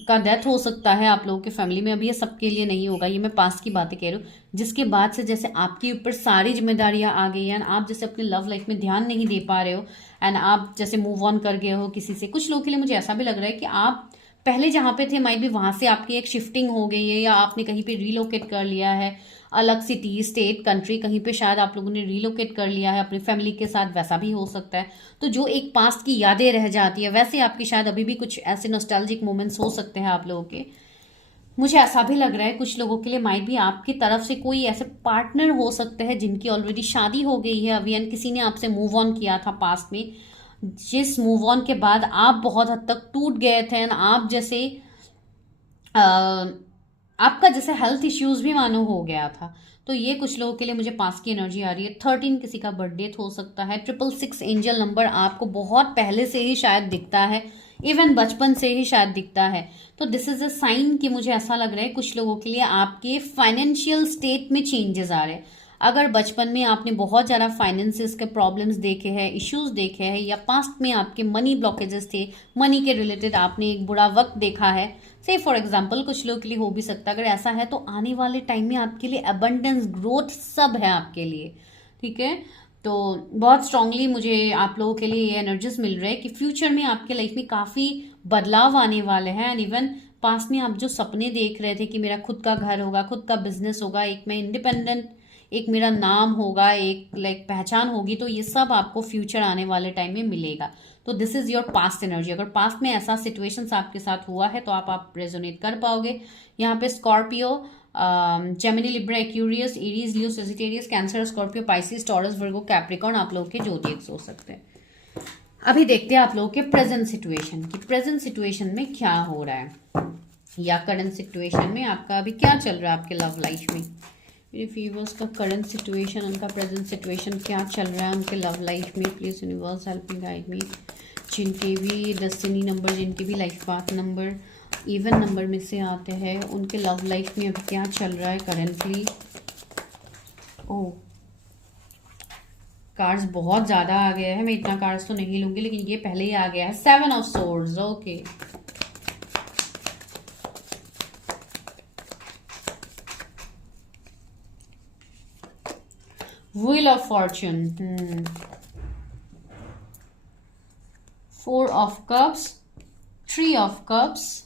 का डेथ हो सकता है आप लोगों के फैमिली में। अभी ये सबके लिए नहीं होगा, ये मैं पास्ट की बातें कह रही हूँ, जिसके बाद से जैसे आपके ऊपर सारी जिम्मेदारियां आ गई हैं, आप जैसे अपने लव लाइफ में ध्यान नहीं दे पा रहे हो एंड आप जैसे मूव ऑन कर गए हो किसी से। कुछ लोगों के लिए मुझे ऐसा भी लग रहा है कि आप पहले जहाँ पे थे माइट भी वहाँ से आपकी एक शिफ्टिंग हो गई है, या आपने कहीं पे रीलोकेट कर लिया है, अलग सिटी, स्टेट, कंट्री, कहीं पे शायद आप लोगों ने रीलोकेट कर लिया है अपनी फैमिली के साथ, वैसा भी हो सकता है। तो जो एक पास्ट की यादें रह जाती है, वैसे आपकी शायद अभी भी कुछ ऐसे नॉस्टैल्जिक मोमेंट्स हो सकते हैं आप लोगों के। मुझे ऐसा भी लग रहा है कुछ लोगों के लिए माइट भी आपकी तरफ से कोई ऐसे पार्टनर हो सकते हैं जिनकी ऑलरेडी शादी हो गई है अभी, एंड किसी ने आपसे मूव ऑन किया था पास्ट में, जिस मूव ऑन के बाद आप बहुत हद तक टूट गए थे एंड आप जैसे आपका जैसे हेल्थ इश्यूज भी मानो हो गया था। तो ये कुछ लोगों के लिए मुझे पास की एनर्जी आ रही है। 13 किसी का बर्थडे हो सकता है। 666 एंजल नंबर आपको बहुत पहले से ही शायद दिखता है, इवन बचपन से ही शायद दिखता है। तो दिस इज अ साइन कि मुझे ऐसा लग रहा है कुछ लोगों के लिए आपके फाइनेंशियल स्टेट में चेंजेस आ रहे हैं। अगर बचपन में आपने बहुत ज़्यादा फाइनेंसिस के प्रॉब्लम्स देखे हैं, इश्यूज देखे हैं, या पास्ट में आपके मनी ब्लॉकेजेस थे, मनी के रिलेटेड आपने एक बुरा वक्त देखा है, से फॉर एग्जाम्पल कुछ लोगों के लिए हो भी सकता है। अगर ऐसा है तो आने वाले टाइम में आपके लिए अबंडेंस, ग्रोथ सब है आपके लिए। ठीक है, तो बहुत स्ट्रांगली मुझे आप लोगों के लिए ये एनर्जीज मिल रहे हैं कि फ्यूचर में आपके लाइफ में काफ़ी बदलाव आने वाले हैं। एंड इवन पास्ट में आप जो सपने देख रहे थे कि मेरा खुद का घर होगा, खुद का बिजनेस होगा, एक मैं इंडिपेंडेंट, एक मेरा नाम होगा, एक लाइक पहचान होगी, तो ये सब आपको फ्यूचर आने वाले टाइम में मिलेगा। तो this is your past energy. अगर पास्ट में ऐसा सिचुएशंस आपके साथ हुआ है तो आप रेजोनेट कर पाओगे। यहाँ पे Scorpio, Gemini, Libra, Aquarius, Aries, Leo, Sagittarius, cancer, Scorpio, Pisces, Taurus, Virgo, Capricorn आप लोगों के जोडिएक्स हो सकते हैं। अभी देखते हैं आप लोगों के प्रेजेंट सिचुएशन की, प्रेजेंट सिचुएशन में क्या हो रहा है, या करंट सिचुएशन में आपका अभी क्या चल रहा है आपके लव लाइफ में। मेरे व्यूअर्स का करंट सिचुएशन, उनका प्रेजेंट सिचुएशन क्या चल रहा है उनके लव लाइफ में। Please universe help me, guide me. जिनके भी डेस्टिनी नंबर, जिनके भी life path number even number में से आते हैं, उनके लव लाइफ में अभी क्या चल रहा है करेंटली। ओह, कार्ड्स बहुत ज़्यादा आ गया है, मैं इतना कार्ड्स तो नहीं लूँगी, लेकिन ये पहले ही आ गया है 7 of swords. Okay, wheel of Fortune, 4 of cups, 3 of cups,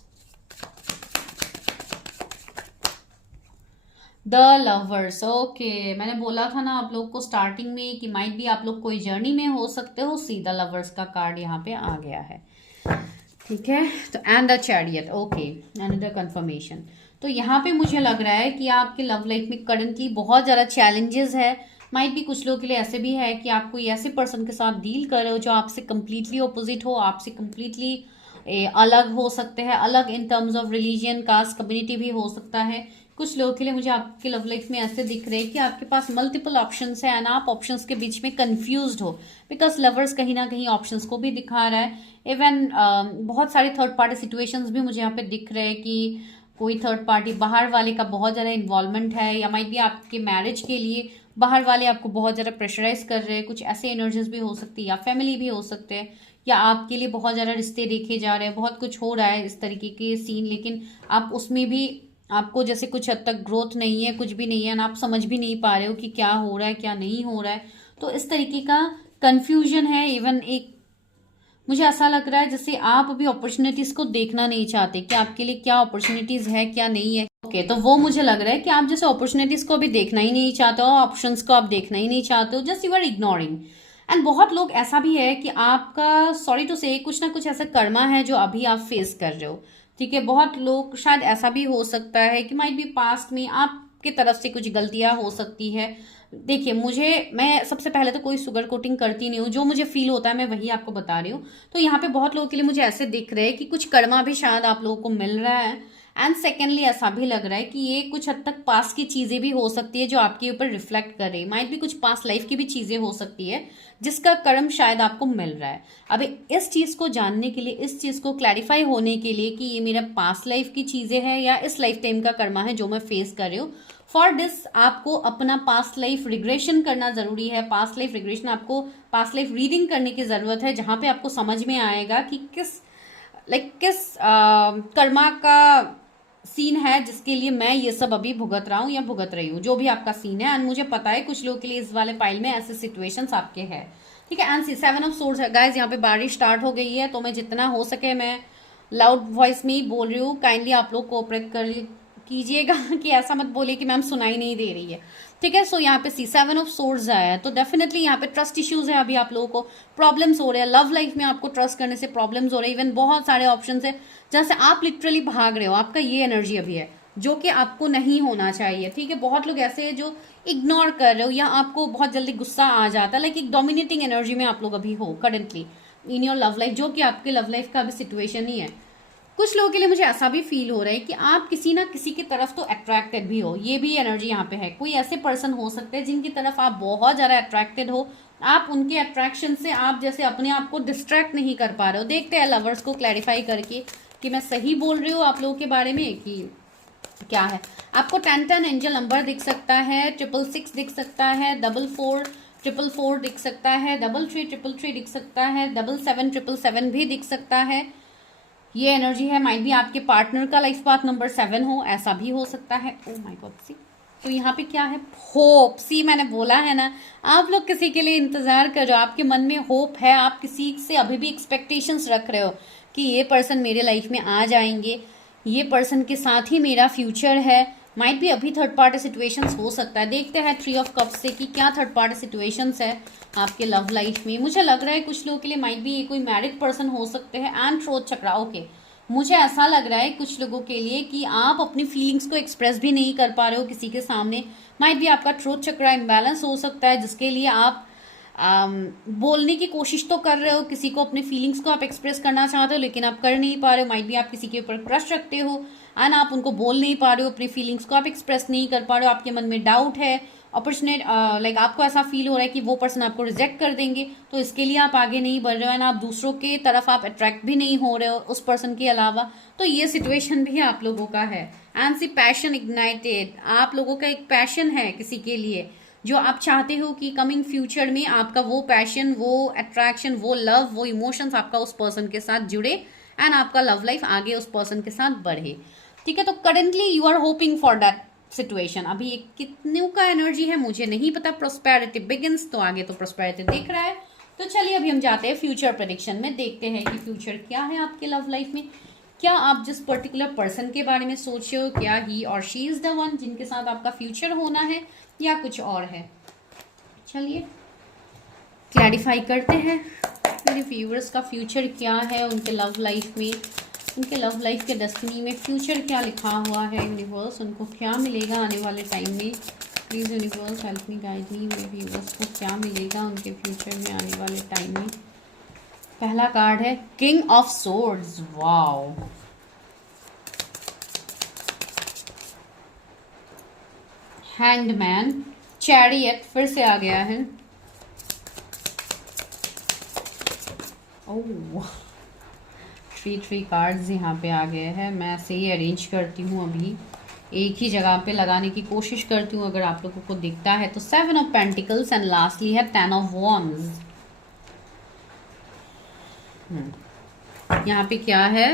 the lovers. Okay, मैंने बोला था ना आप लोग को स्टार्टिंग में कि माइट भी आप लोग कोई जर्नी में हो सकते हो। सी द लवर्स का कार्ड यहाँ पे आ गया है, ठीक है। तो and the chariot, okay, another confirmation. तो यहाँ पे मुझे लग रहा है कि आपके लव लाइफ में करंटली बहुत ज़्यादा चैलेंजेस है। माइट भी कुछ लोगों के लिए ऐसे भी है कि आप कोई ऐसे पर्सन के साथ डील कर रहे हो जो आपसे कंप्लीटली ऑपोजिट हो, आपसे कंप्लीटली अलग हो सकते हैं, अलग in terms of religion, caste, community भी हो सकता है। कुछ लोगों के लिए मुझे आपके लव लाइफ में ऐसे दिख रहे हैं कि आपके पास मल्टीपल ऑप्शंस है एंड आप ऑप्शंस के बीच में कंफ्यूज्ड हो, बिकॉज लवर्स कहीं ना कहीं ऑप्शंस को भी दिखा रहा है। इवन बहुत सारे थर्ड पार्टी सिचुएशंस भी मुझे यहाँ पे दिख रहे हैं कि कोई थर्ड पार्टी बाहर वाले का बहुत ज़्यादा इन्वॉल्वमेंट है, या माइट भी आपके मैरिज के लिए बाहर वाले आपको बहुत ज़्यादा प्रेशराइज कर रहे हैं। कुछ ऐसे एनर्जीज भी हो सकती है, या फैमिली भी हो सकते हैं, या आपके लिए बहुत ज़्यादा रिश्ते देखे जा रहे हैं, बहुत कुछ हो रहा है इस तरीके के सीन, लेकिन आप उसमें भी आपको जैसे कुछ हद तक ग्रोथ नहीं है, कुछ भी नहीं है, ना आप समझ भी नहीं पा रहे हो कि क्या हो रहा है क्या नहीं हो रहा है। तो इस तरीके का कंफ्यूजन है। इवन एक मुझे ऐसा लग रहा है जैसे आप अभी अपॉर्चुनिटीज को देखना नहीं चाहते कि आपके लिए क्या अपॉर्चुनिटीज है क्या नहीं है। ओके, तो वो मुझे लग रहा है कि आप जैसे अपॉर्चुनिटीज को अभी देखना ही नहीं चाहते हो, ऑप्शंस को आप देखना ही नहीं चाहते हो, just you are ignoring. And बहुत लोग ऐसा भी है कि आपका, सॉरी टू से, कुछ ना कुछ ऐसा कर्मा है जो अभी आप फेस कर रहे हो, ठीक है। बहुत लोग, शायद ऐसा भी हो सकता है कि माइट भी पास्ट में आपके तरफ से कुछ गलतियां हो सकती है। देखिए, मैं सबसे पहले तो कोई सुगर कोटिंग करती नहीं हूँ, जो मुझे फील होता है मैं वही आपको बता रही हूँ। तो यहाँ पे बहुत लोगों के लिए मुझे ऐसे दिख रहे हैं कि कुछ कर्मा भी शायद आप लोगों को मिल रहा है। एंड सेकेंडली ऐसा भी लग रहा है कि ये कुछ हद तक पास्ट की चीजें भी हो सकती है जो आपके ऊपर रिफ्लेक्ट कर रही है। माइट भी कुछ पास्ट लाइफ की भी चीजें हो सकती है जिसका कर्म शायद आपको मिल रहा है। अब इस चीज को जानने के लिए, इस चीज को क्लैरिफाई होने के लिए कि ये मेरा पास्ट लाइफ की चीजें हैं या इस लाइफ टाइम का कर्मा है जो मैं फेस कर रही हूँ, फॉर दिस आपको अपना पास्ट लाइफ रिग्रेशन करना जरूरी है। पास्ट लाइफ रिग्रेशन, आपको पास्ट लाइफ रीडिंग करने की जरूरत है, जहां पे आपको समझ में आएगा कि किस कर्मा का सीन है जिसके लिए मैं ये सब अभी भुगत रहा हूँ या भुगत रही हूँ, जो भी आपका सीन है। एंड मुझे पता है कुछ लोगों के लिए इस वाले पाइल में ऐसे सिचुएशंस आपके हैं, ठीक है। एंड 7 ऑफ सोर्ड्स है गाइस, यहाँ पे बारिश स्टार्ट हो गई है, तो मैं जितना हो सके मैं लाउड वॉइस में ही बोल रही हूँ। काइंडली आप लोग कोऑपरेट कीजिएगा कि ऐसा मत बोलिए कि मैम सुनाई नहीं दे रही है, ठीक है। सो यहाँ पे 7 ऑफ सोर्ड्स आया है, तो डेफिनेटली यहाँ पे ट्रस्ट इश्यूज है, अभी आप लोगों को प्रॉब्लम्स हो रहे हैं लव लाइफ में, आपको ट्रस्ट करने से प्रॉब्लम्स हो रहे हैं। इवन बहुत सारे ऑप्शंस है जहाँ से आप लिटरली भाग रहे हो, आपका ये एनर्जी अभी है जो कि आपको नहीं होना चाहिए, ठीक है। बहुत लोग ऐसे हैं जो इग्नोर कर रहे हो या आपको बहुत जल्दी गुस्सा आ जाता है, लाइक एक डोमिनेटिंग एनर्जी में आप लोग अभी हो currently in your love life, जो कि आपके लव लाइफ का अभी सिचुएशन ही है। कुछ लोगों के लिए मुझे ऐसा भी फील हो रहा है कि आप किसी ना किसी की तरफ तो अट्रैक्टेड भी हो, ये भी एनर्जी यहाँ पे है। कोई ऐसे पर्सन हो सकते हैं जिनकी तरफ आप बहुत ज्यादा अट्रैक्टेड हो, आप उनके अट्रैक्शन से आप जैसे अपने आप को डिस्ट्रैक्ट नहीं कर पा रहे हो। देखते हैं लवर्स को क्लैरिफाई करके कि मैं सही बोल रही हूँ आप लोगों के बारे में कि क्या है। आपको 10 एंजल नंबर दिख सकता है, 666 दिख सकता है, 4444 दिख सकता है, 3333 दिख सकता है, 7777 भी दिख सकता है। ये एनर्जी है, माइट भी आपके पार्टनर का लाइफ पाथ नंबर 7 हो, ऐसा भी हो सकता है। ओ माय गॉड, सी तो यहाँ पे क्या है, होप। सी मैंने बोला है ना, आप लोग किसी के लिए इंतजार कर रहे हो, आपके मन में होप है, आप किसी से अभी भी एक्सपेक्टेशंस रख रहे हो कि ये पर्सन मेरे लाइफ में आ जाएंगे, ये पर्सन के साथ ही मेरा फ्यूचर है। माइट भी अभी थर्ड पार्टी सिचुएशंस हो सकता है। देखते हैं 3 ऑफ कप्स से कि क्या थर्ड पार्टी सिचुएशंस है आपके लव लाइफ में। मुझे लग रहा है कुछ लोगों के लिए माइट भी ये कोई मैरिड पर्सन हो सकते हैं। एंड ट्रोथ चक्रा, ओके, मुझे ऐसा लग रहा है कुछ लोगों के लिए कि आप अपनी फीलिंग्स को एक्सप्रेस भी नहीं कर पा रहे हो किसी के सामने। माइट भी आपका ट्रोथ चक्रा इम्बैलेंस हो सकता है, जिसके लिए आप बोलने की कोशिश तो कर रहे हो, किसी को अपने फीलिंग्स को आप एक्सप्रेस करना चाहते हो लेकिन आप कर नहीं पा रहे हो। माइट भी आप किसी के ऊपर क्रश रखते हो एंड आप उनको बोल नहीं पा रहे हो, अपनी फीलिंग्स को आप एक्सप्रेस नहीं कर पा रहे हो, आपके मन में डाउट है, अपॉर्चुनेट लाइक आपको ऐसा फील हो रहा है कि वो पर्सन आपको रिजेक्ट कर देंगे, तो इसके लिए आप आगे नहीं बढ़ रहे हो एंड आप दूसरों के तरफ आप अट्रैक्ट भी नहीं हो रहे हो उस पर्सन के अलावा। तो ये सिचुएशन भी आप लोगों का है। एंड सी पैशन इग्नाइटेड, आप लोगों का एक पैशन है किसी के लिए जो आप चाहते हो कि कमिंग फ्यूचर में आपका वो पैशन, वो अट्रैक्शन, वो लव, वो इमोशंस आपका उस पर्सन के साथ जुड़े एंड आपका लव लाइफ आगे उस पर्सन के साथ बढ़े, ठीक है। तो currently you are hoping for that situation. अभी एक कितने का एनर्जी है मुझे नहीं पता। प्रोस्पेरिटी बिगिंस, तो आगे तो प्रोस्पेरिटी दिख रहा है। तो चलिए अभी हम जाते हैं फ्यूचर प्रेडिक्शन में, देखते हैं कि फ्यूचर क्या है आपके लव लाइफ में। क्या आप जिस पर्टिकुलर पर्सन के बारे में सोच रहे हो, क्या ही और शी इज द वन जिनके साथ आपका फ्यूचर होना है, या कुछ और है। चलिए क्लैरिफाई करते हैं मेरे व्यूअर्स का फ्यूचर क्या है, उनके लव लाइफ में, उनके लव लाइफ के डेस्टिनी में फ्यूचर क्या लिखा हुआ है। यूनिवर्स उनको क्या मिलेगा आने वाले टाइम में। Please universe help me guide me, मेरे व्यूअर्स को क्या मिलेगा उनके फ्यूचर में आने वाले टाइम में। पहला कार्ड है king of swords. Wow, hanged man, chariot फिर से आ गया है। ओह, थ्री कार्ड्स यहाँ पे आ गए हैं। मैं ऐसे ही अरेंज करती हूँ, अभी एक ही जगह पे लगाने की कोशिश करती हूँ, अगर आप लोगों को दिखता है तो। 7 ऑफ पेंटिकल्स एंड लास्टली है 10 ऑफ वॉन्ड्स। यहाँ पे क्या है,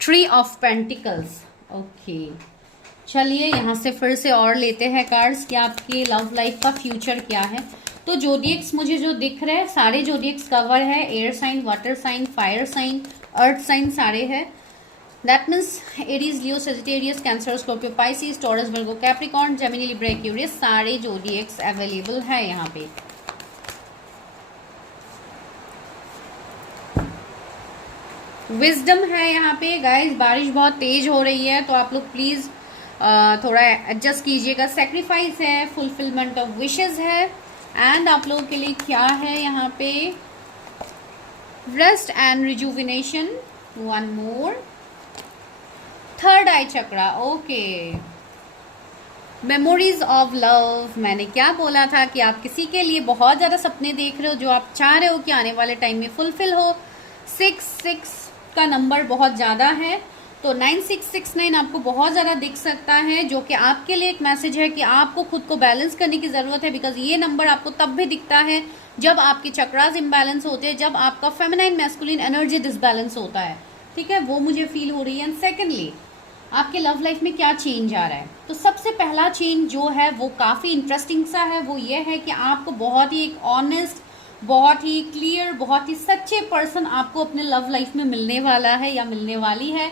3 ऑफ पेंटिकल्स। ओके, चलिए यहाँ से फिर से और लेते हैं कार्ड्स कि आपकी लव लाइफ का फ्यूचर क्या है। तो जोडियक्स मुझे जो दिख रहे हैं, सारे जोडियक्स कवर है। Air sign, water sign, fire sign, earth sign सारे हैं। That means Aries, Leo, Sagittarius, cancer, Scorpio, Pisces, Taurus, Virgo, Capricorn, Gemini, Libra, Aquarius, सारे जोडियक्स अवेलेबल है यहाँ पे। विजडम है यहाँ पे गाइस। बारिश बहुत तेज हो रही है तो आप लोग प्लीज थोड़ा एडजस्ट कीजिएगा। सेक्रीफाइस है, फुलफिलमेंट ऑफ विशेस है, एंड आप लोगों के लिए क्या है यहाँ पे, rest and rejuvenation, one more, third I chakra. Okay, memories of love. मैंने क्या बोला था कि आप किसी के लिए बहुत ज़्यादा सपने देख रहे हो, जो आप चाह रहे हो कि आने वाले टाइम में फुलफिल हो। 6 का नंबर बहुत ज़्यादा है, तो 9669 आपको बहुत ज़्यादा दिख सकता है, जो कि आपके लिए एक मैसेज है कि आपको खुद को बैलेंस करने की ज़रूरत है। बिकॉज ये नंबर आपको तब भी दिखता है जब आपके चक्रास इम्बैलेंस होते हैं, जब आपका फेमिनाइन मैस्कुलिन एनर्जी डिसबैलेंस होता है। ठीक है, वो मुझे फील हो रही है। एंड सेकेंडली, आपके लव लाइफ में क्या चेंज आ रहा है। तो सबसे पहला चेंज जो है वो काफ़ी इंटरेस्टिंग सा है। वो ये है कि आपको बहुत ही एक ऑनेस्ट, बहुत ही क्लियर, बहुत ही सच्चे पर्सन आपको अपने लव लाइफ में मिलने वाला है या मिलने वाली है,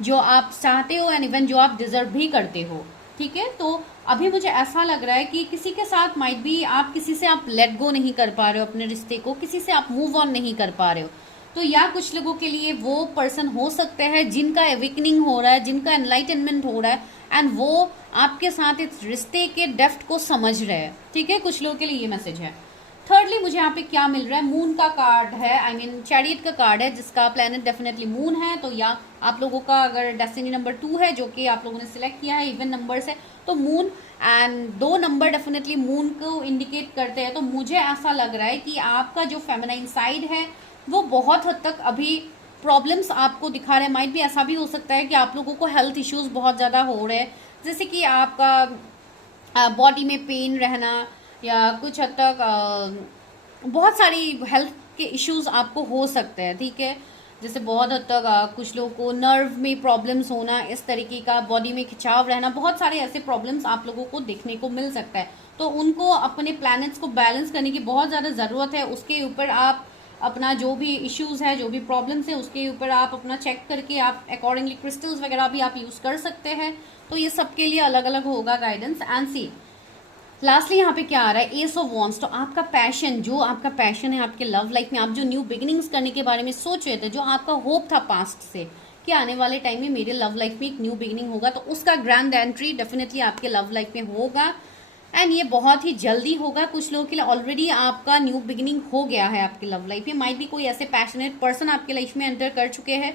जो आप चाहते हो एंड इवन जो आप डिजर्व भी करते हो। ठीक है, तो अभी मुझे ऐसा लग रहा है कि किसी के साथ माइट भी आप किसी से आप लेट गो नहीं कर पा रहे हो अपने रिश्ते को, किसी से आप मूव ऑन नहीं कर पा रहे हो। तो या कुछ लोगों के लिए वो पर्सन हो सकते हैं जिनका एविकनिंग हो रहा है, जिनका एनलाइटनमेंट हो रहा है, एंड वो आपके साथ इस रिश्ते के डेप्थ को समझ रहे हैं। ठीक है, कुछ लोगों के लिए ये मैसेज है। थर्डली, मुझे यहाँ पे क्या मिल रहा है, मून का कार्ड है, आई मीन चैरियट का कार्ड है, जिसका प्लेनेट डेफिनेटली मून है। तो या आप लोगों का अगर डेस्टिनी नंबर 2 है, जो कि आप लोगों ने सिलेक्ट किया है, इवन नंबर से, तो moon and 2 number definitely moon को इंडिकेट करते हैं। तो मुझे ऐसा लग रहा है कि आपका जो फेमिनाइन साइड है वो बहुत हद तक अभी प्रॉब्लम्स आपको दिखा रहे हैं। माइट भी ऐसा भी हो सकता है कि आप लोगों को हेल्थ इश्यूज बहुत ज़्यादा हो रहे हैं, जैसे कि आपका बॉडी में पेन रहना, या कुछ हद तक बहुत सारी हेल्थ के इश्यूज आपको हो सकते हैं। ठीक है, जैसे बहुत हद तक कुछ लोगों को नर्व में प्रॉब्लम्स होना, इस तरीके का बॉडी में खिंचाव रहना, बहुत सारे ऐसे प्रॉब्लम्स आप लोगों को देखने को मिल सकता है। तो उनको अपने प्लैनेट्स को बैलेंस करने की बहुत ज़्यादा ज़रूरत है। उसके ऊपर आप अपना जो भी इश्यूज है, जो भी प्रॉब्लम्स है, उसके ऊपर आप अपना चेक करके आप अकॉर्डिंगली क्रिस्टल्स वगैरह भी आप यूज़ कर सकते हैं। तो ये सबके लिए अलग अलग होगा गाइडेंस। एंड सी लास्टली यहाँ पे क्या आ रहा है, एस ऑफ वॉन्ड्स। तो आपका पैशन, जो आपका पैशन है आपके लव लाइफ में, आप जो न्यू बिगिनिंग्स करने के बारे में सोच रहे थे, जो आपका होप था पास्ट से कि आने वाले टाइम में मेरे लव लाइफ में एक न्यू बिगिनिंग होगा, तो उसका ग्रैंड एंट्री डेफिनेटली आपके लव लाइफ में होगा, एंड ये बहुत ही जल्दी होगा। कुछ लोगों के लिए ऑलरेडी आपका न्यू बिगिनिंग हो गया है आपके लव लाइफ में। माइट भी कोई ऐसे पैशनेट पर्सन आपके लाइफ में एंटर कर चुके हैं,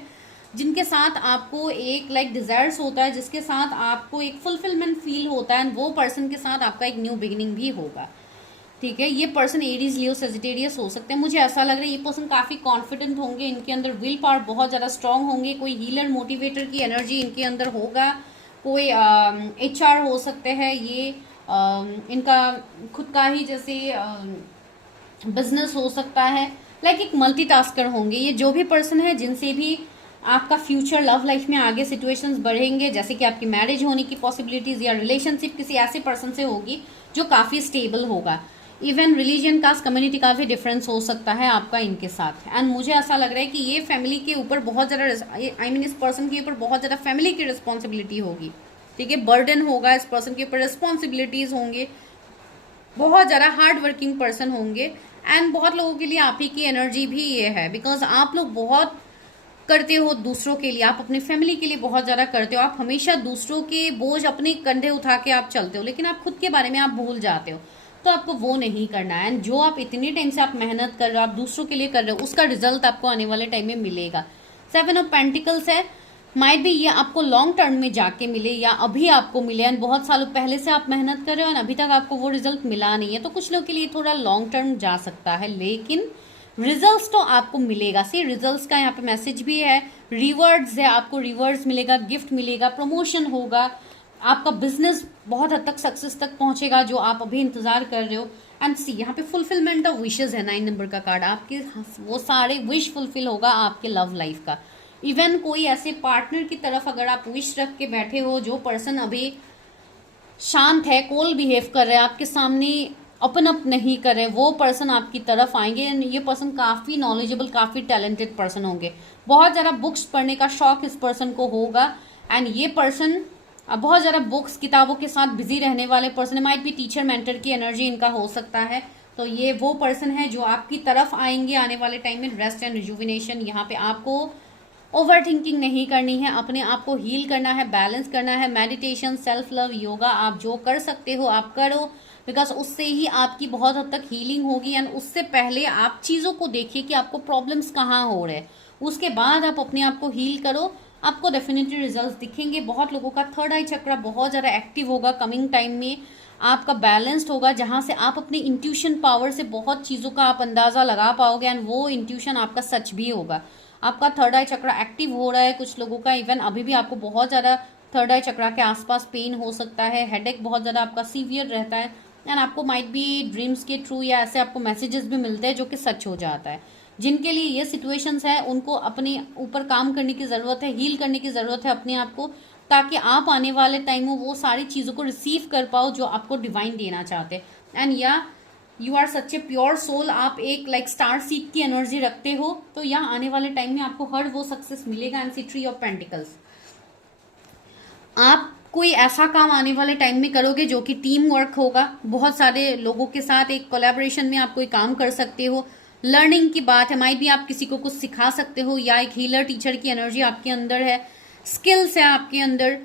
जिनके साथ आपको एक डिजायर्स होता है, जिसके साथ आपको एक फुलफिलमेंट फील होता है, एंड वो पर्सन के साथ आपका एक न्यू बिगिनिंग भी होगा। ठीक है, ये पर्सन एरीज, लियो, सेजिटेरियस हो सकते हैं। मुझे ऐसा लग रहा है ये पर्सन काफी कॉन्फिडेंट होंगे, इनके अंदर विल पावर बहुत ज्यादा स्ट्रांग होंगे, कोई हीलर मोटिवेटर की एनर्जी इनके अंदर होगा, कोई HR हो सकते हैं, ये इनका खुद का ही जैसे बिजनेस हो सकता है, लाइक एक मल्टीटास्कर होंगे ये। जो भी पर्सन है जिनसे भी आपका फ्यूचर लव लाइफ में आगे सिचुएशंस बढ़ेंगे, जैसे कि आपकी मैरिज होने की पॉसिबिलिटीज या रिलेशनशिप किसी ऐसे पर्सन से होगी जो काफी स्टेबल होगा। इवन रिलीजन, कास्ट, कम्युनिटी का भी डिफरेंस हो सकता है आपका इनके साथ। एंड मुझे ऐसा लग रहा है कि ये फैमिली के ऊपर बहुत ज़्यादा इस पर्सन के ऊपर बहुत ज़्यादा फैमिली की रिस्पॉन्सिबिलिटी होगी, ठीक है, बर्डन होगा इस पर्सन के ऊपर, रिस्पॉन्सिबिलिटीज होंगे, बहुत ज़्यादा हार्ड वर्किंग पर्सन होंगे। एंड बहुत लोगों के लिए आप ही की एनर्जी भी ये है, बिकॉज आप लोग बहुत करते हो दूसरों के लिए, आप अपने फैमिली के लिए बहुत ज़्यादा करते हो, आप हमेशा दूसरों के बोझ अपने कंधे उठा के आप चलते हो, लेकिन आप खुद के बारे में आप भूल जाते हो। तो आपको वो नहीं करना है। एंड जो आप इतने टाइम से आप मेहनत कर रहे हो, आप दूसरों के लिए कर रहे हो, उसका रिजल्ट आपको आने वाले टाइम में मिलेगा। 7 ऑफ पेंटिकल्स है, माइट भी ये आपको लॉन्ग टर्म में जाके मिले या अभी आपको मिले, एंड बहुत सालों पहले से आप मेहनत कर रहे हो और अभी तक आपको वो रिजल्ट मिला नहीं है, तो कुछ लोग के लिए थोड़ा लॉन्ग टर्म जा सकता है, लेकिन रिजल्ट्स तो आपको मिलेगा। सी रिजल्ट्स का यहाँ पे मैसेज भी है, रिवर्ड्स है, आपको रिवर्ड्स मिलेगा, गिफ्ट मिलेगा, प्रमोशन होगा, आपका बिजनेस बहुत हद तक सक्सेस तक पहुंचेगा जो आप अभी इंतजार कर रहे हो। एंड सी यहाँ पे फुलफिलमेंट ऑफ विशेस है, 9 नंबर का कार्ड, आपके वो सारे विश फुलफिल होगा आपके लव लाइफ का। इवन कोई ऐसे पार्टनर की तरफ अगर आप विश रख के बैठे हो, जो पर्सन अभी शांत है, कोल बिहेव कर रहे हैं, आपके सामने ओपन अप नहीं कर रहे, वो पर्सन आपकी तरफ आएंगे। ये पर्सन काफ़ी नॉलेजेबल, काफ़ी टैलेंटेड पर्सन होंगे, बहुत ज़्यादा बुक्स पढ़ने का शौक इस पर्सन को होगा। एंड ये पर्सन बहुत ज़्यादा बुक्स किताबों के साथ बिजी रहने वाले पर्सन है, माइट भी टीचर मेंटर की एनर्जी इनका हो सकता है। तो ये वो पर्सन है जो आपकी तरफ आएंगे आने वाले टाइम में। रेस्ट एंड रिजुविनेशन, यहाँ पे आपको ओवर थिंकिंग नहीं करनी है, अपने आप को हील करना है, बैलेंस करना है, मेडिटेशन, सेल्फ लव, योगा, आप जो कर सकते हो आप करो, बिकॉज उससे ही आपकी बहुत हद तक हीलिंग होगी। एंड उससे पहले आप चीज़ों को देखिए कि आपको प्रॉब्लम्स कहाँ हो रहे हैं, उसके बाद आप अपने आप को हील करो, आपको डेफिनेटली रिजल्ट्स दिखेंगे। बहुत लोगों का थर्ड आई चक्रा बहुत ज़्यादा एक्टिव होगा कमिंग टाइम में, आपका बैलेंस्ड होगा, जहाँ से आप अपने इंट्यूशन पावर से बहुत चीज़ों का आप अंदाज़ा लगा पाओगे, एंड वो इंट्यूशन आपका सच भी होगा। आपका थर्ड आई चक्रा एक्टिव हो रहा है कुछ लोगों का, इवन अभी भी आपको बहुत ज़्यादा थर्ड आई चक्रा के आसपास पेन हो सकता है, हेडेक बहुत ज़्यादा आपका सीवियर रहता है, एंड आपको माइट भी ड्रीम्स के थ्रू या ऐसे आपको मैसेजेस भी मिलते हैं जो कि सच हो जाता है। जिनके लिए ये सिचुएशंस है उनको अपने ऊपर काम करने की ज़रूरत है, हील करने की ज़रूरत है अपने आप को, ताकि आप आने वाले टाइम में वो सारी चीज़ों को रिसीव कर पाओ जो आपको डिवाइन देना चाहते हैं। एंड या you are such a pure soul, आप एक लाइक स्टार सीड की एनर्जी रखते हो, तो यहाँ आने वाले टाइम में आपको हर वो सक्सेस मिलेगा। And see three of pentacles, आप कोई ऐसा काम आने वाले टाइम में करोगे जो कि टीम वर्क होगा, बहुत सारे लोगों के साथ एक कोलैबोरेशन में आप कोई काम कर सकते हो। लर्निंग की बात है, माइट भी आप किसी को कुछ सिखा सकते हो, या एक हीलर टीचर की एनर्जी आपके अंदर है, स्किल्स है आपके अंदर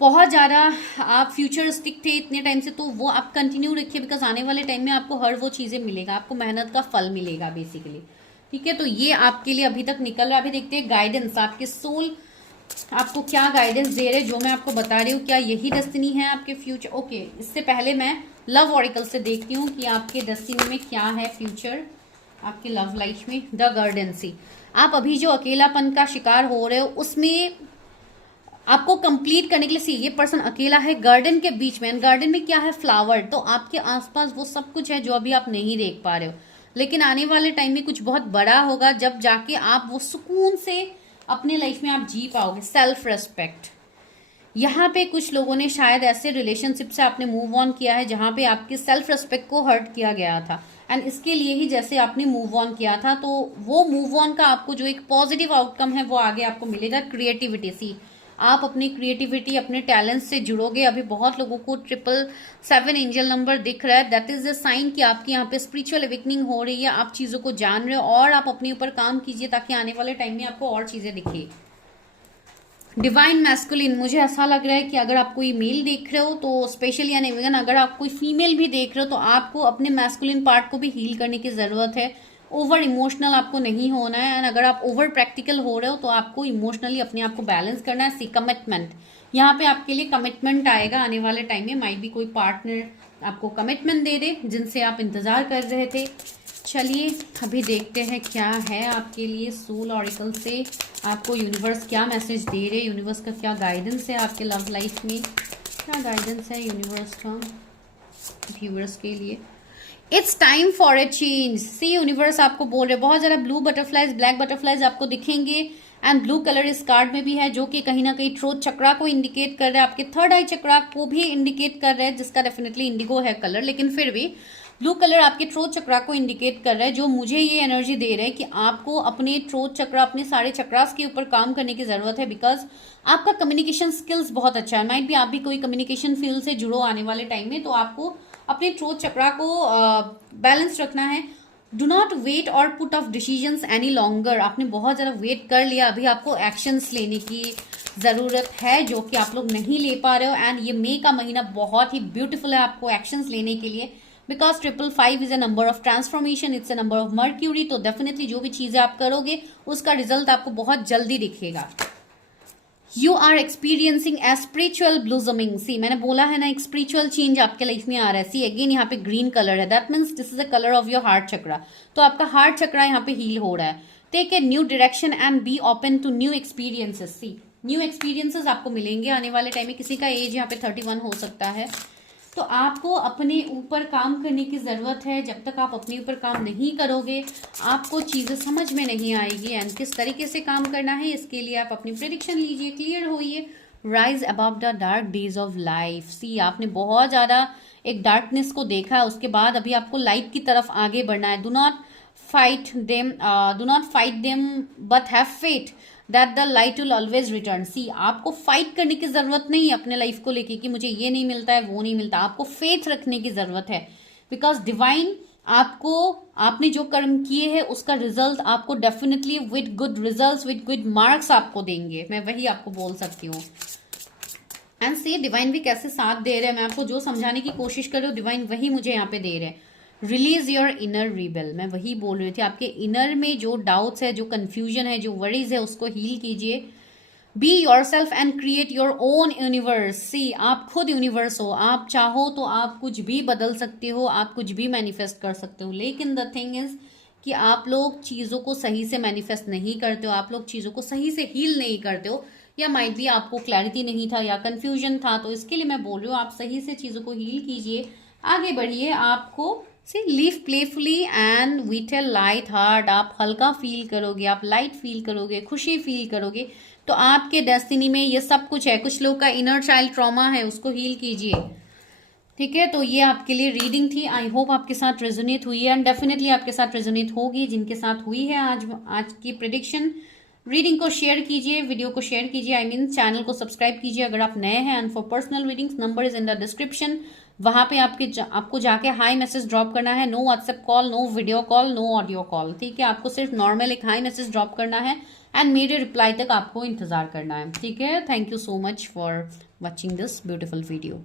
बहुत ज़्यादा, आप फ्यूचरिस्टिक थे इतने टाइम से, तो वो आप कंटिन्यू रखिए, बिकॉज आने वाले टाइम में आपको हर वो चीज़ें मिलेगा, आपको मेहनत का फल मिलेगा बेसिकली, ठीक है। तो ये आपके लिए अभी तक निकल रहा है। अभी देखते हैं गाइडेंस, आपके सोल आपको क्या गाइडेंस दे रहे, जो मैं आपको बता रही हूँ, क्या यही डेस्टिनी है आपके फ्यूचर। ओके, इससे पहले मैं लव ऑरिकल से देखती हूँ कि आपके डेस्टिनी में क्या है फ्यूचर, आपके लव लाइफ में। द गार्डेंसी, आप अभी जो अकेलापन का शिकार हो रहे हो उसमें आपको कंप्लीट करने के लिए, सी ये पर्सन अकेला है गार्डन के बीच में, गार्डन में क्या है, फ्लावर, तो आपके आसपास वो सब कुछ है जो अभी आप नहीं देख पा रहे हो, लेकिन आने वाले टाइम में कुछ बहुत बड़ा होगा जब जाके आप वो सुकून से अपने लाइफ में आप जी पाओगे। सेल्फ रेस्पेक्ट, यहाँ पे कुछ लोगों ने शायद ऐसे रिलेशनशिप से आपने मूव ऑन किया है जहाँ पे आपके सेल्फ रेस्पेक्ट को हर्ट किया गया था, एंड इसके लिए ही जैसे आपने मूव ऑन किया था, तो वो मूव ऑन का आपको जो एक पॉजिटिव आउटकम है वो आगे आपको मिलेगा। क्रिएटिविटी, सी आप अपनी क्रिएटिविटी अपने टैलेंट से जुड़ोगे। अभी बहुत लोगों को 777 एंजल नंबर दिख रहा है, दैट इज द साइन कि आपकी यहाँ पे स्पिरिचुअल अवेकनिंग हो रही है, आप चीज़ों को जान रहे हो, और आप अपने ऊपर काम कीजिए ताकि आने वाले टाइम में आपको और चीज़ें दिखे। डिवाइन मैस्कुलिन, मुझे ऐसा लग रहा है कि अगर आप कोई मेल देख रहे हो तो स्पेशली, यानी इवन अगर आप कोई फीमेल भी देख रहे हो तो आपको अपने मैस्कुलिन पार्ट को भी हील करने की ज़रूरत है। ओवर इमोशनल आपको नहीं होना है, एंड अगर आप ओवर प्रैक्टिकल हो रहे हो तो आपको इमोशनली अपने आप को बैलेंस करना है। सी कमिटमेंट, यहाँ पे आपके लिए कमिटमेंट आएगा आने वाले टाइम में, माइट भी कोई पार्टनर आपको कमिटमेंट दे दे जिनसे आप इंतज़ार कर रहे थे। चलिए अभी देखते हैं क्या है आपके लिए सोल ऑरिकल से, आपको यूनिवर्स क्या मैसेज दे रहे, यूनिवर्स का क्या गाइडेंस है आपके लव लाइफ में, क्या गाइडेंस है यूनिवर्स का व्यूअर्स के लिए। It's time for a change, see universe आपको बोल रहे, बहुत ज़्यादा ब्लू बटरफ्लाइज, ब्लैक बटरफ्लाइज आपको दिखेंगे, एंड ब्लू कलर इस कार्ड में भी है, जो कि कहीं ना कहीं थ्रोट चक्रा को इंडिकेट कर रहा है, आपके थर्ड आई चक्रा को भी इंडिकेट कर रहा है, जिसका डेफिनेटली इंडिगो है कलर, लेकिन फिर भी ब्लू कलर आपके थ्रोट चक्रा को इंडिकेट कर रहा है, जो मुझे ये एनर्जी दे रहा है कि आपको अपने थ्रोट चक्रा, अपने सारे चक्रास के ऊपर काम करने की जरूरत है, बिकॉज आपका कम्युनिकेशन स्किल्स बहुत अच्छा है। माइट भी आप भी कोई कम्युनिकेशन फील्ड से जुड़ो आने वाले टाइम में, तो आपको अपने थ्रोट चक्रा को बैलेंस रखना है। डू नॉट वेट और put off decisions any longer. आपने बहुत ज़्यादा वेट कर लिया, अभी आपको एक्शंस लेने की ज़रूरत है, जो कि आप लोग नहीं ले पा रहे हो। एंड ये मई का महीना बहुत ही ब्यूटीफुल है आपको एक्शंस लेने के लिए, because 555 is a number of transformation, it's a number of mercury. तो डेफिनेटली जो भी चीज़ें आप करोगे उसका रिजल्ट आपको बहुत जल्दी दिखेगा। You are experiencing a spiritual blossoming. See, मैंने बोला है ना, एक स्पिरिचुअल चेंज आपके लाइफ में आ रहा है। सी अगेन, यहाँ पे ग्रीन कलर है, that means this is the colour of your heart chakra. तो आपका हार्ट चक्रा यहाँ पे हील हो रहा है। Take a new direction and be open to new experiences. See, new experiences आपको मिलेंगे आने वाले टाइम में। किसी का एज यहाँ पे 31 हो सकता है, तो आपको अपने ऊपर काम करने की ज़रूरत है। जब तक आप अपने ऊपर काम नहीं करोगे, आपको चीज़ें समझ में नहीं आएगी। एंड किस तरीके से काम करना है, इसके लिए आप अपनी प्रेडिक्शन लीजिए, क्लियर होइए। Rise above the dark days of life. See, आपने बहुत ज़्यादा एक डार्कनेस को देखा है, उसके बाद अभी आपको लाइट की तरफ आगे बढ़ना है। Do not fight them but have faith that the light will always return. See, आपको फाइट करने की जरूरत नहीं है अपने लाइफ को लेके कि मुझे ये नहीं मिलता है, वो नहीं मिलता। आपको फेथ रखने की जरूरत है, बिकॉज डिवाइन आपको, आपने जो कर्म किए हैं उसका रिजल्ट आपको definitely with good results, with good marks आपको देंगे। मैं वही आपको बोल सकती हूँ। एंड सी, डिवाइन भी कैसे साथ दे रहे हैं, मैं आपको जो समझाने की कोशिश कर रही हूँ, डिवाइन वही मुझे यहाँ पे दे रहे हैं। Release your inner rebel. मैं वही बोल रही थी, आपके इनर में जो डाउट्स है, जो कंफ्यूजन है, जो वरीज है, उसको हील कीजिए। Be yourself and create your own universe. See, आप खुद यूनिवर्स हो, आप चाहो तो आप कुछ भी बदल सकते हो, आप कुछ भी मैनिफेस्ट कर सकते हो। लेकिन द थिंग इज कि आप लोग चीज़ों को सही से मैनिफेस्ट नहीं करते हो, आप लोग चीज़ों को सही से हील नहीं करते हो, या माइट भी आपको क्लैरिटी नहीं था या कंफ्यूजन था। तो इसके लिए मैं बोल रही हूँ, आप सही से चीज़ों को हील कीजिए, आगे बढ़िए। आपको see, live playfully and with a light heart. आप हल्का फील करोगे, आप लाइट फील करोगे, खुशी फील करोगे, तो आपके डेस्टिनी में ये सब कुछ है। कुछ लोग का इनर चाइल्ड ट्रॉमा है, उसको हील कीजिए, ठीक है। तो ये आपके लिए रीडिंग थी, आई होप आपके साथ रेजोनेट हुई है, एंड डेफिनेटली आपके साथ रेजोनेट होगी जिनके साथ हुई है आज की प्रेडिक्शन। रीडिंग को शेयर कीजिए, वीडियो को शेयर कीजिए, आई मीन चैनल को सब्सक्राइब कीजिए अगर आप नए हैं। And for personal readings, number is in the description, वहां पे आपको जाके हाई मैसेज ड्रॉप करना है। No WhatsApp call, no video call, no audio call, ठीक है। आपको सिर्फ नॉर्मल एक हाई मैसेज ड्रॉप करना है एंड मेरे रिप्लाई तक आपको इंतजार करना है, ठीक है। Thank you so much for watching this beautiful video.